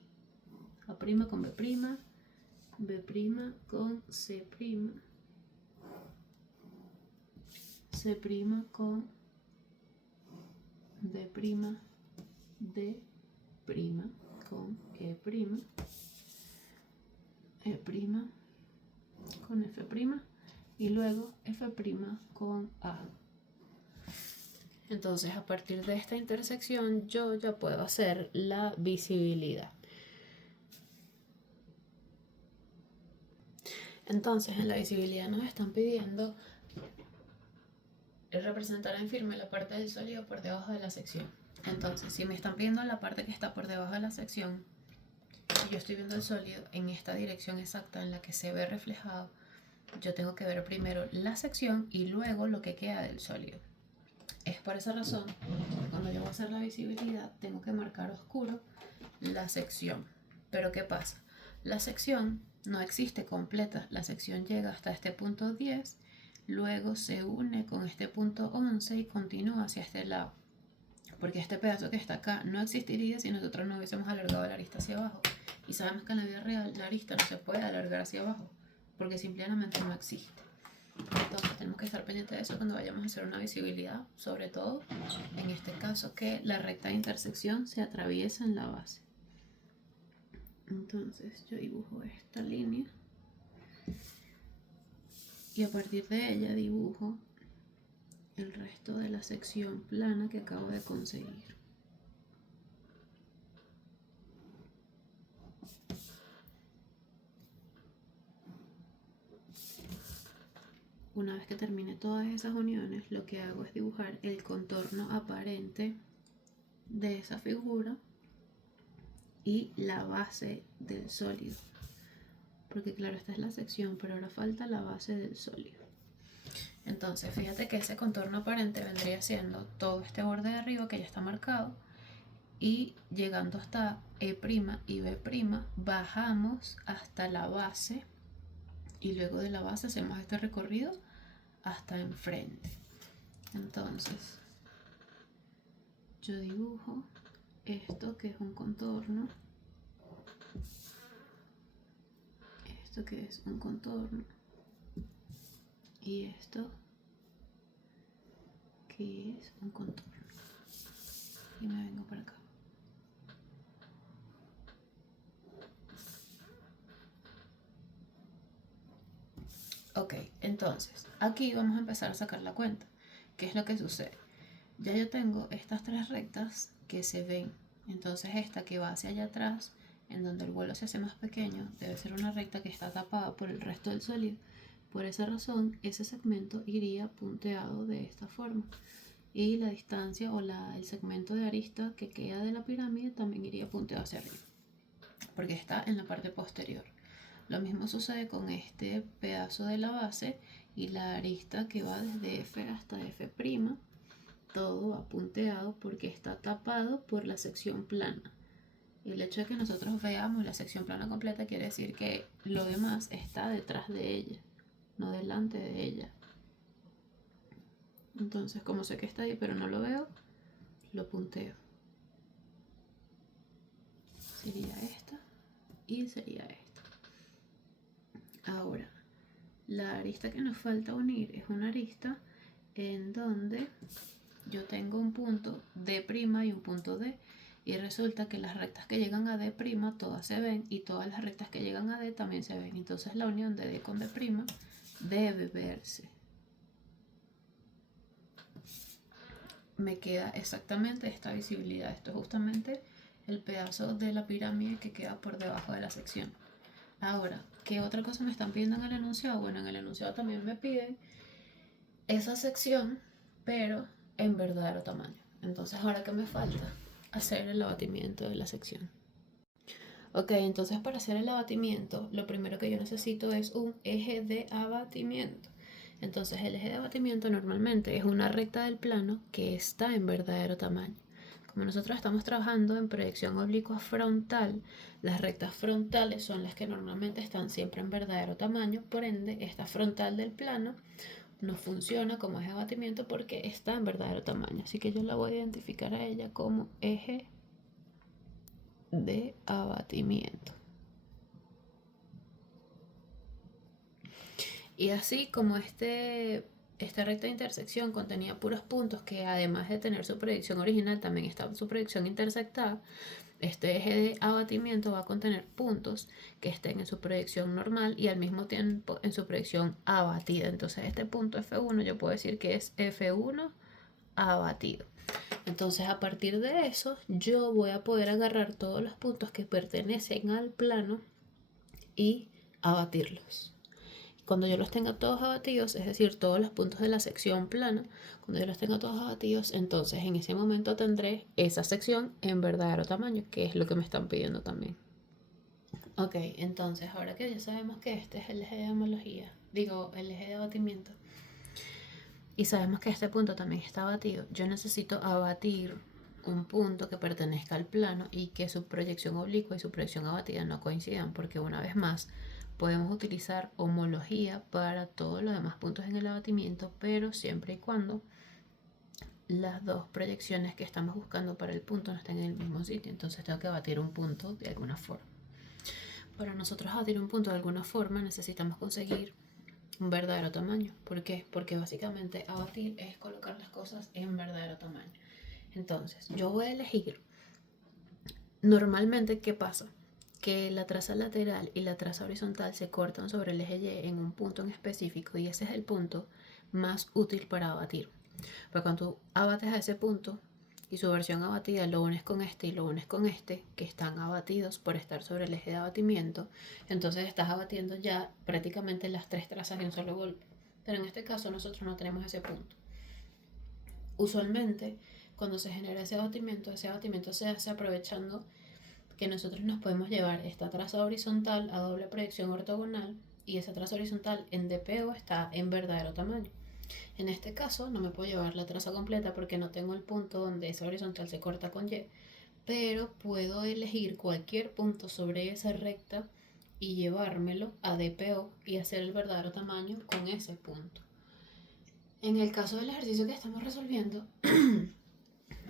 A' con B', B' con C', C' con D', D' con E', E' con F' y luego F' con A. Entonces a partir de esta intersección yo ya puedo hacer la visibilidad. Entonces en la visibilidad nos están pidiendo representar en firme la parte del sólido por debajo de la sección. Entonces si me están pidiendo la parte que está por debajo de la sección, y yo estoy viendo el sólido en esta dirección exacta en la que se ve reflejado, yo tengo que ver primero la sección y luego lo que queda del sólido. Es por esa razón que cuando yo voy a hacer la visibilidad tengo que marcar oscuro la sección. Pero ¿qué pasa? La sección no existe completa. La sección llega hasta este punto 10, luego se une con este punto 11 y continúa hacia este lado. Porque este pedazo que está acá no existiría si nosotros no hubiésemos alargado la arista hacia abajo. Y sabemos que en la vida real la arista no se puede alargar hacia abajo, porque simplemente no existe. Entonces tenemos que estar pendientes de eso cuando vayamos a hacer una visibilidad, sobre todo en este caso que la recta de intersección se atraviesa en la base. Entonces yo dibujo esta línea y a partir de ella dibujo el resto de la sección plana que acabo de conseguir. Una vez que termine todas esas uniones, lo que hago es dibujar el contorno aparente de esa figura y la base del sólido. Porque claro, esta es la sección, pero ahora falta la base del sólido. Entonces, fíjate que ese contorno aparente vendría siendo todo este borde de arriba que ya está marcado y llegando hasta E' y B', bajamos hasta la base y luego de la base hacemos este recorrido hasta enfrente. Entonces, yo dibujo esto que es un contorno, esto que es un contorno y esto que es un contorno. Y me vengo para acá. Ok, entonces aquí vamos a empezar a sacar la cuenta. ¿Qué es lo que sucede? Ya yo tengo estas tres rectas que se ven. Entonces esta que va hacia allá atrás, en donde el vuelo se hace más pequeño, debe ser una recta que está tapada por el resto del sólido. Por esa razón, ese segmento iría punteado de esta forma. Y la distancia o el segmento de arista que queda de la pirámide también iría punteado hacia arriba, porque está en la parte posterior. Lo mismo sucede con este pedazo de la base y la arista que va desde F hasta F', todo va punteado porque está tapado por la sección plana. El hecho de que nosotros veamos la sección plana completa quiere decir que lo demás está detrás de ella, no delante de ella. Entonces, como sé que está ahí pero no lo veo, lo punteo. Sería esta y sería esta. Ahora, la arista que nos falta unir es una arista en donde yo tengo un punto D' y un punto D, y resulta que las rectas que llegan a D' todas se ven y todas las rectas que llegan a D también se ven. Entonces la unión de D con D' debe verse. Me queda exactamente esta visibilidad. Esto es justamente el pedazo de la pirámide que queda por debajo de la sección. Ahora, ¿qué otra cosa me están pidiendo en el enunciado? Bueno, en el enunciado también me piden esa sección, pero en verdadero tamaño. Entonces, ¿ahora qué me falta? Hacer el abatimiento de la sección. Ok, entonces para hacer el abatimiento, lo primero que yo necesito es un eje de abatimiento. Entonces el eje de abatimiento normalmente es una recta del plano que está en verdadero tamaño. Como nosotros estamos trabajando en proyección oblicua frontal, las rectas frontales son las que normalmente están siempre en verdadero tamaño, por ende esta frontal del plano no funciona como eje de abatimiento porque está en verdadero tamaño. Así que yo la voy a identificar a ella como eje de abatimiento. Y así como esta recta de intersección contenía puros puntos que además de tener su proyección original también estaba su proyección intersectada, este eje de abatimiento va a contener puntos que estén en su proyección normal y al mismo tiempo en su proyección abatida. Entonces este punto F1 yo puedo decir que es F1 abatido. Entonces a partir de eso yo voy a poder agarrar todos los puntos que pertenecen al plano y abatirlos. Cuando yo los tenga todos abatidos, es decir, todos los puntos de la sección plana, cuando yo los tenga todos abatidos, entonces en ese momento tendré esa sección en verdadero tamaño, que es lo que me están pidiendo también. Ok, entonces ahora que ya sabemos que este es el eje de homología, digo, el eje de abatimiento, y sabemos que este punto también está abatido, yo necesito abatir un punto que pertenezca al plano y que su proyección oblicua y su proyección abatida no coincidan, porque una vez más podemos utilizar homología para todos los demás puntos en el abatimiento, pero siempre y cuando las dos proyecciones que estamos buscando para el punto no estén en el mismo sitio. Entonces tengo que abatir un punto de alguna forma. Para nosotros abatir un punto de alguna forma necesitamos conseguir un verdadero tamaño. ¿Por qué? Porque básicamente abatir es colocar las cosas en verdadero tamaño. Entonces yo voy a elegir, normalmente, ¿qué pasa? que la traza lateral y la traza horizontal se cortan sobre el eje Y en un punto en específico, y ese es el punto más útil para abatir. Pues cuando tú abates a ese punto y su versión abatida lo unes con este y lo unes con este, que están abatidos por estar sobre el eje de abatimiento, entonces estás abatiendo ya prácticamente las tres trazas de un solo golpe. Pero en este caso nosotros no tenemos ese punto. Usualmente, cuando se genera ese abatimiento se hace aprovechando que nosotros nos podemos llevar esta traza horizontal a doble proyección ortogonal, y esa traza horizontal en DPO está en verdadero tamaño. En este caso no me puedo llevar la traza completa porque no tengo el punto donde esa horizontal se corta con Y, pero puedo elegir cualquier punto sobre esa recta y llevármelo a DPO y hacer el verdadero tamaño con ese punto. En el caso del ejercicio que estamos resolviendo,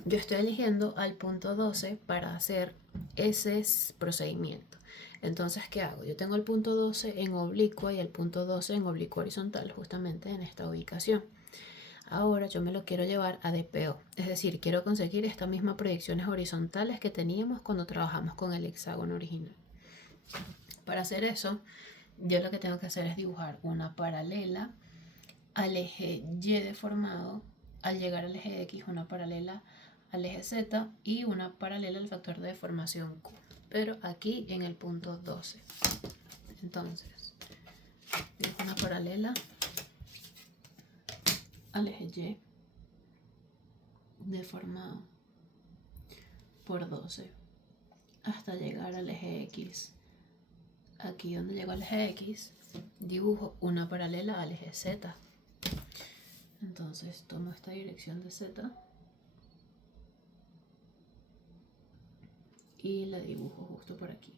yo estoy eligiendo al punto 12 para hacer ese procedimiento. Entonces, ¿qué hago? Yo tengo el punto 12 en oblicuo y el punto 12 en oblicuo horizontal, justamente en esta ubicación. Ahora yo me lo quiero llevar a DPO, es decir, quiero conseguir estas mismas proyecciones horizontales que teníamos cuando trabajamos con el hexágono original. Para hacer eso, yo lo que tengo que hacer es dibujar una paralela al eje Y deformado, al llegar al eje X, una paralela al eje Z y una paralela al factor de deformación Q, pero aquí en el punto 12. Entonces, dibujo una paralela al eje Y deformado por 12 hasta llegar al eje X. Aquí donde llego al eje X, dibujo una paralela al eje Z. Entonces tomo esta dirección de Z y la dibujo justo por aquí.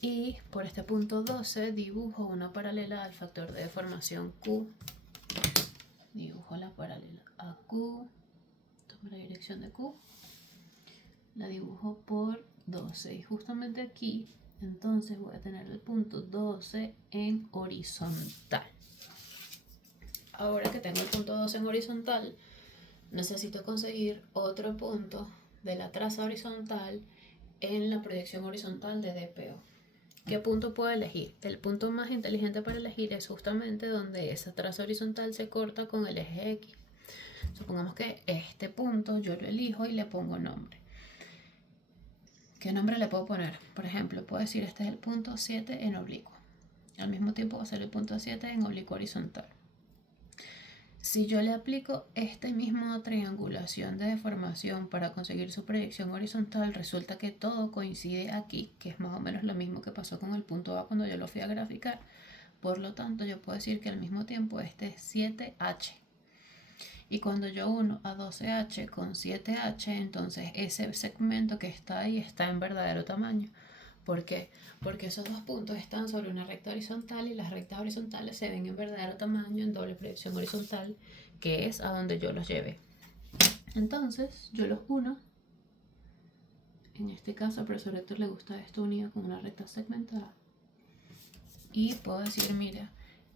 Y por este punto 12 dibujo una paralela al factor de deformación Q. Dibujo la paralela a Q, tomo la dirección de Q, la dibujo por 12 y justamente aquí entonces voy a tener el punto 12 en horizontal. Ahora que tengo el punto 12 en horizontal, necesito conseguir otro punto de la traza horizontal en la proyección horizontal de DPO. ¿Qué punto puedo elegir? El punto más inteligente para elegir es justamente donde esa traza horizontal se corta con el eje X. Supongamos que este punto yo lo elijo y le pongo nombre. ¿Qué nombre le puedo poner? Por ejemplo, puedo decir este es el punto 7 en oblicuo. Al mismo tiempo va a ser el punto 7 en oblicuo horizontal. Si yo le aplico esta misma triangulación de deformación para conseguir su proyección horizontal, resulta que todo coincide aquí, que es más o menos lo mismo que pasó con el punto A cuando yo lo fui a graficar. Por lo tanto, yo puedo decir que al mismo tiempo este es 7H. Y cuando yo uno a 12H con 7H, entonces ese segmento que está ahí está en verdadero tamaño. ¿Por qué? Porque esos dos puntos están sobre una recta horizontal y las rectas horizontales se ven en verdadero tamaño en doble proyección horizontal, que es a donde yo los llevé. Entonces yo los uno. En este caso al profesor Héctor le gusta esto unido con una recta segmentada. Y puedo decir, mira,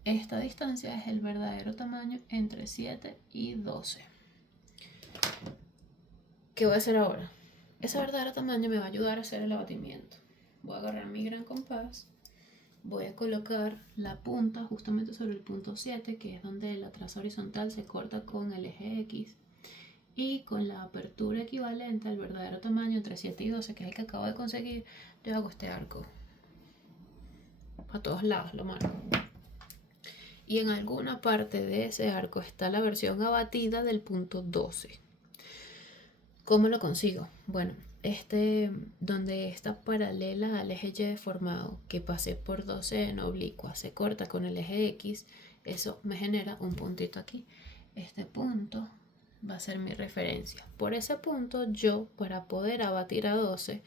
esta distancia es el verdadero tamaño entre 7 y 12. ¿Qué voy a hacer ahora? Ese verdadero tamaño me va a ayudar a hacer el abatimiento. Voy a agarrar mi gran compás, voy a colocar la punta justamente sobre el punto 7, que es donde la traza horizontal se corta con el eje X, y con la apertura equivalente al verdadero tamaño entre 7 y 12, que es el que acabo de conseguir, yo hago este arco. A todos lados lo marco. Y en alguna parte de ese arco está la versión abatida del punto 12. ¿Cómo lo consigo? Bueno, donde está paralela al eje Y deformado, que pasé por 12 en oblicua, se corta con el eje X, eso me genera un puntito aquí. Este punto va a ser mi referencia. Por ese punto, yo, para poder abatir a 12,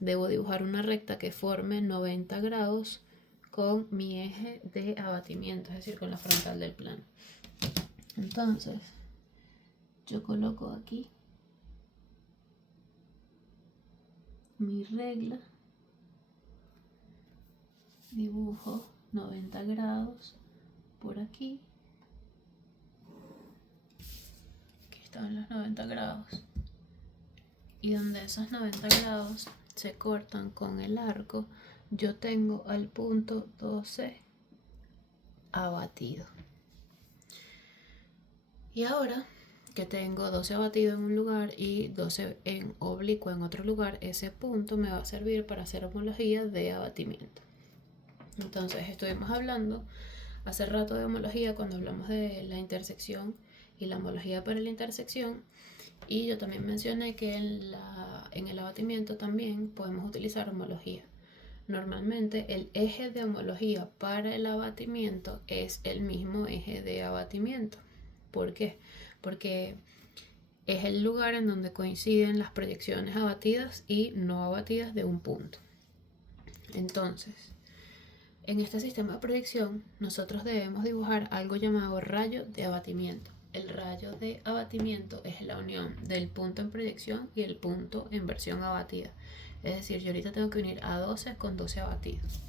debo dibujar una recta que forme 90 grados con mi eje de abatimiento, es decir, con la frontal del plano. Entonces, yo coloco aquí mi regla, dibujo 90 grados por aquí. Aquí están los 90 grados. Y donde esos 90 grados se cortan con el arco, yo tengo al punto 12 abatido. Y ahora que tengo 12 abatido en un lugar y 12 en oblicuo en otro lugar, ese punto me va a servir para hacer homología de abatimiento. Entonces estuvimos hablando hace rato de homología cuando hablamos de la intersección y la homología para la intersección, y yo también mencioné que en el abatimiento también podemos utilizar homología. Normalmente el eje de homología para el abatimiento es el mismo eje de abatimiento. ¿Por qué? Porque es el lugar en donde coinciden las proyecciones abatidas y no abatidas de un punto. Entonces, en este sistema de proyección, nosotros debemos dibujar algo llamado rayo de abatimiento. El rayo de abatimiento es la unión del punto en proyección y el punto en versión abatida. Es decir, yo ahorita tengo que unir a 12 con 12 abatidos.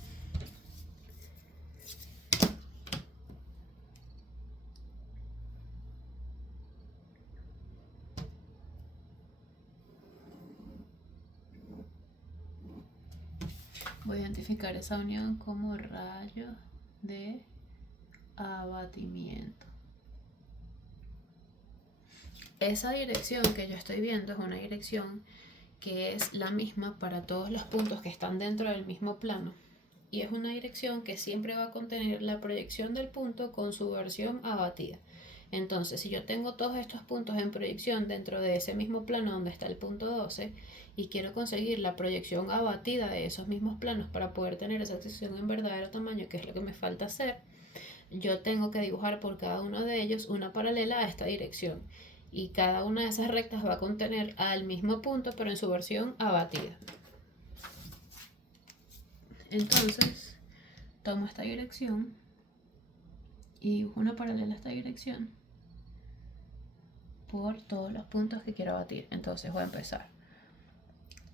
Voy a identificar esa unión como rayo de abatimiento. Esa dirección que yo estoy viendo es una dirección que es la misma para todos los puntos que están dentro del mismo plano, y es una dirección que siempre va a contener la proyección del punto con su versión abatida. Entonces, si yo tengo todos estos puntos en proyección dentro de ese mismo plano donde está el punto 12 y quiero conseguir la proyección abatida de esos mismos planos para poder tener esa sección en verdadero tamaño, que es lo que me falta hacer, yo tengo que dibujar por cada uno de ellos una paralela a esta dirección, y cada una de esas rectas va a contener al mismo punto pero en su versión abatida. Entonces tomo esta dirección y dibujo una paralela a esta dirección por todos los puntos que quiero abatir. Entonces voy a empezar,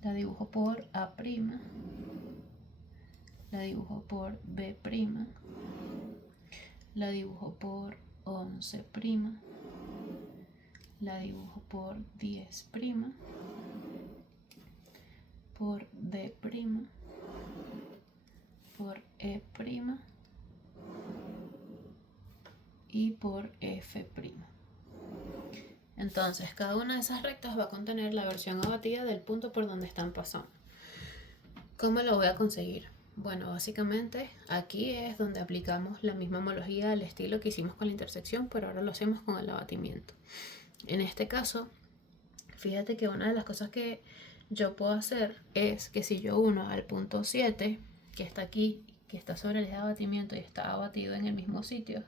la dibujo por A', la dibujo por B', la dibujo por 11', la dibujo por 10', por D', por E' y por F'. Entonces cada una de esas rectas va a contener la versión abatida del punto por donde están pasando. ¿Cómo lo voy a conseguir? Bueno, básicamente aquí es donde aplicamos la misma homología al estilo que hicimos con la intersección, pero ahora lo hacemos con el abatimiento. En este caso, fíjate que una de las cosas que yo puedo hacer es que si yo uno al punto 7, que está aquí, que está sobre el eje de abatimiento y está abatido en el mismo sitio,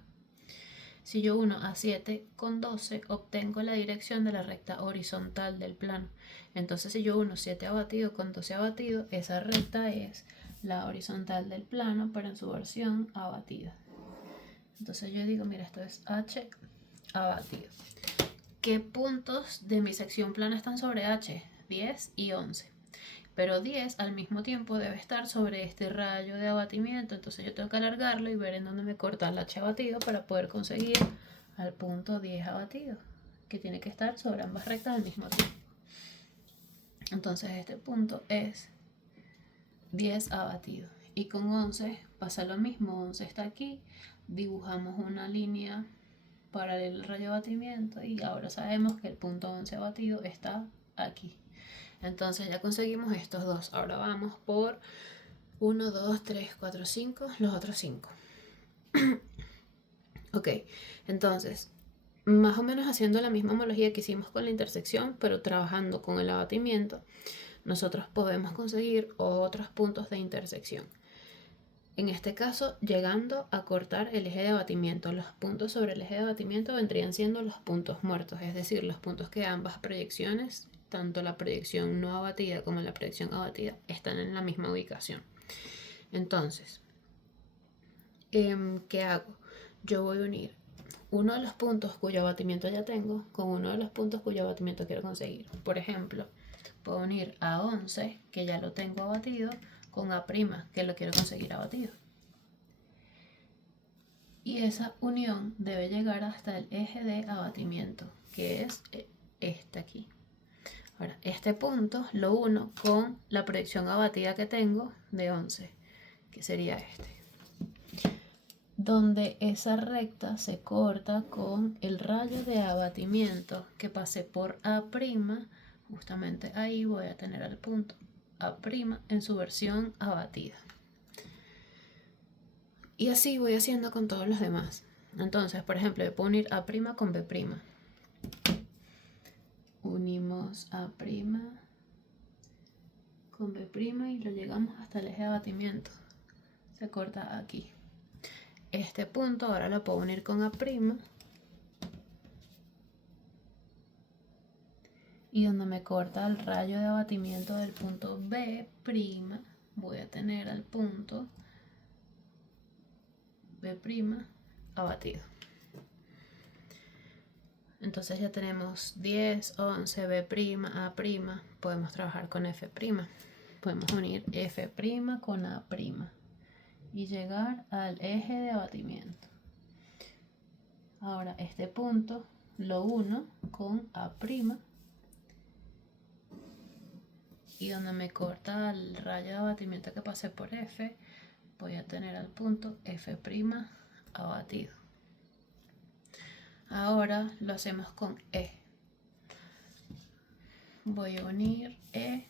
si yo uno a 7 con 12, obtengo la dirección de la recta horizontal del plano. Entonces si yo uno 7 abatido con 12 abatido, esa recta es la horizontal del plano, pero en su versión abatida. Entonces yo digo, mira, esto es H abatido. ¿Qué puntos de mi sección plana están sobre H? 10 y 11. Pero 10 al mismo tiempo debe estar sobre este rayo de abatimiento, entonces yo tengo que alargarlo y ver en dónde me corta el H abatido para poder conseguir al punto 10 abatido, que tiene que estar sobre ambas rectas al mismo tiempo. Entonces este punto es 10 abatido, y con 11 pasa lo mismo. 11 está aquí, dibujamos una línea paralela al rayo de abatimiento y ahora sabemos que el punto 11 abatido está aquí. Entonces ya conseguimos estos dos. Ahora vamos por 1, 2, 3, 4, 5, los otros 5. Ok, entonces, más o menos haciendo la misma homología que hicimos con la intersección, pero trabajando con el abatimiento, nosotros podemos conseguir otros puntos de intersección. En este caso, llegando a cortar el eje de abatimiento. Los puntos sobre el eje de abatimiento vendrían siendo los puntos muertos, es decir, los puntos que ambas proyecciones, tanto la proyección no abatida como la proyección abatida, están en la misma ubicación. Entonces, ¿qué hago? Yo voy a unir uno de los puntos cuyo abatimiento ya tengo con uno de los puntos cuyo abatimiento quiero conseguir. Por ejemplo, puedo unir a 11, que ya lo tengo abatido, con A', que lo quiero conseguir abatido. Y esa unión debe llegar hasta el eje de abatimiento, que es este aquí. Ahora, este punto lo uno con la proyección abatida que tengo de 11, que sería este, donde esa recta se corta con el rayo de abatimiento que pasé por A', justamente ahí voy a tener el punto A' en su versión abatida. Y así voy haciendo con todos los demás. Entonces, por ejemplo, puedo unir A' con B'. Unimos A' con B' y lo llegamos hasta el eje de abatimiento. Se corta aquí. Este punto ahora lo puedo unir con A'. Y donde me corta el rayo de abatimiento del punto B', voy a tener el punto B' abatido. Entonces ya tenemos 10, 11, B', A'. Podemos trabajar con F'. Podemos unir F' con A' y llegar al eje de abatimiento. Ahora este punto lo uno con A'. Y donde me corta el rayo de abatimiento que pasé por F, voy a tener el punto F' abatido. Ahora lo hacemos con E. Voy a unir E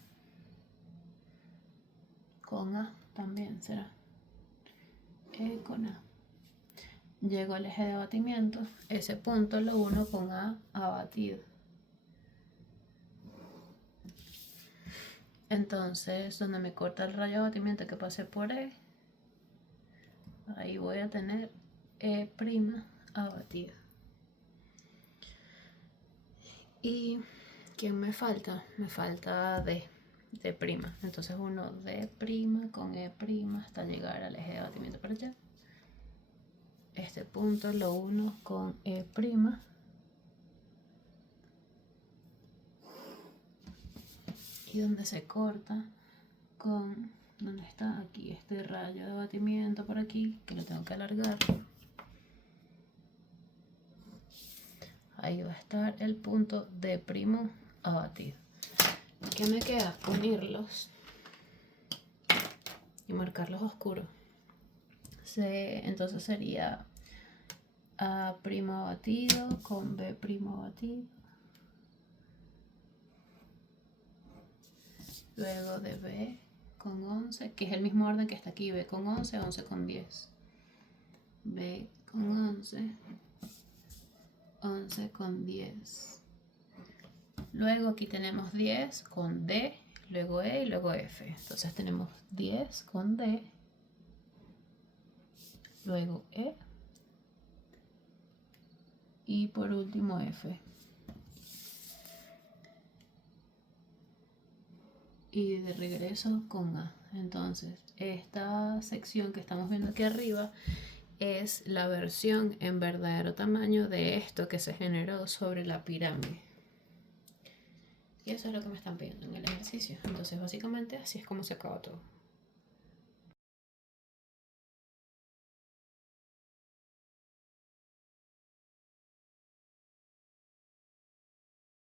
con A también, será E con A. Llego al eje de abatimiento, ese punto lo uno con A abatido. Entonces, donde me corta el rayo de abatimiento que pasé por E, ahí voy a tener E' abatido. ¿Y quién me falta? Me falta D'. Entonces uno D' con E' hasta llegar al eje de abatimiento para allá. Este punto lo uno con E'. Y donde se corta con, ¿dónde está? Aquí, este rayo de abatimiento por aquí, que lo tengo que alargar. Ahí va a estar el punto D' abatido. ¿Qué me queda? Unirlos y marcarlos oscuros. Entonces sería A' abatido con B' abatido. Luego de B con 11, que es el mismo orden que está aquí, B con 11, 11 con 10. B con 11, 11 con 10. Luego aquí tenemos 10 con D, luego E y luego F. Entonces tenemos 10 con D, luego E y por último F. Y de regreso con A. Entonces, esta sección que estamos viendo aquí arriba es la versión en verdadero tamaño de esto que se generó sobre la pirámide. Y eso es lo que me están pidiendo en el ejercicio. Entonces, básicamente, así es como se acaba todo.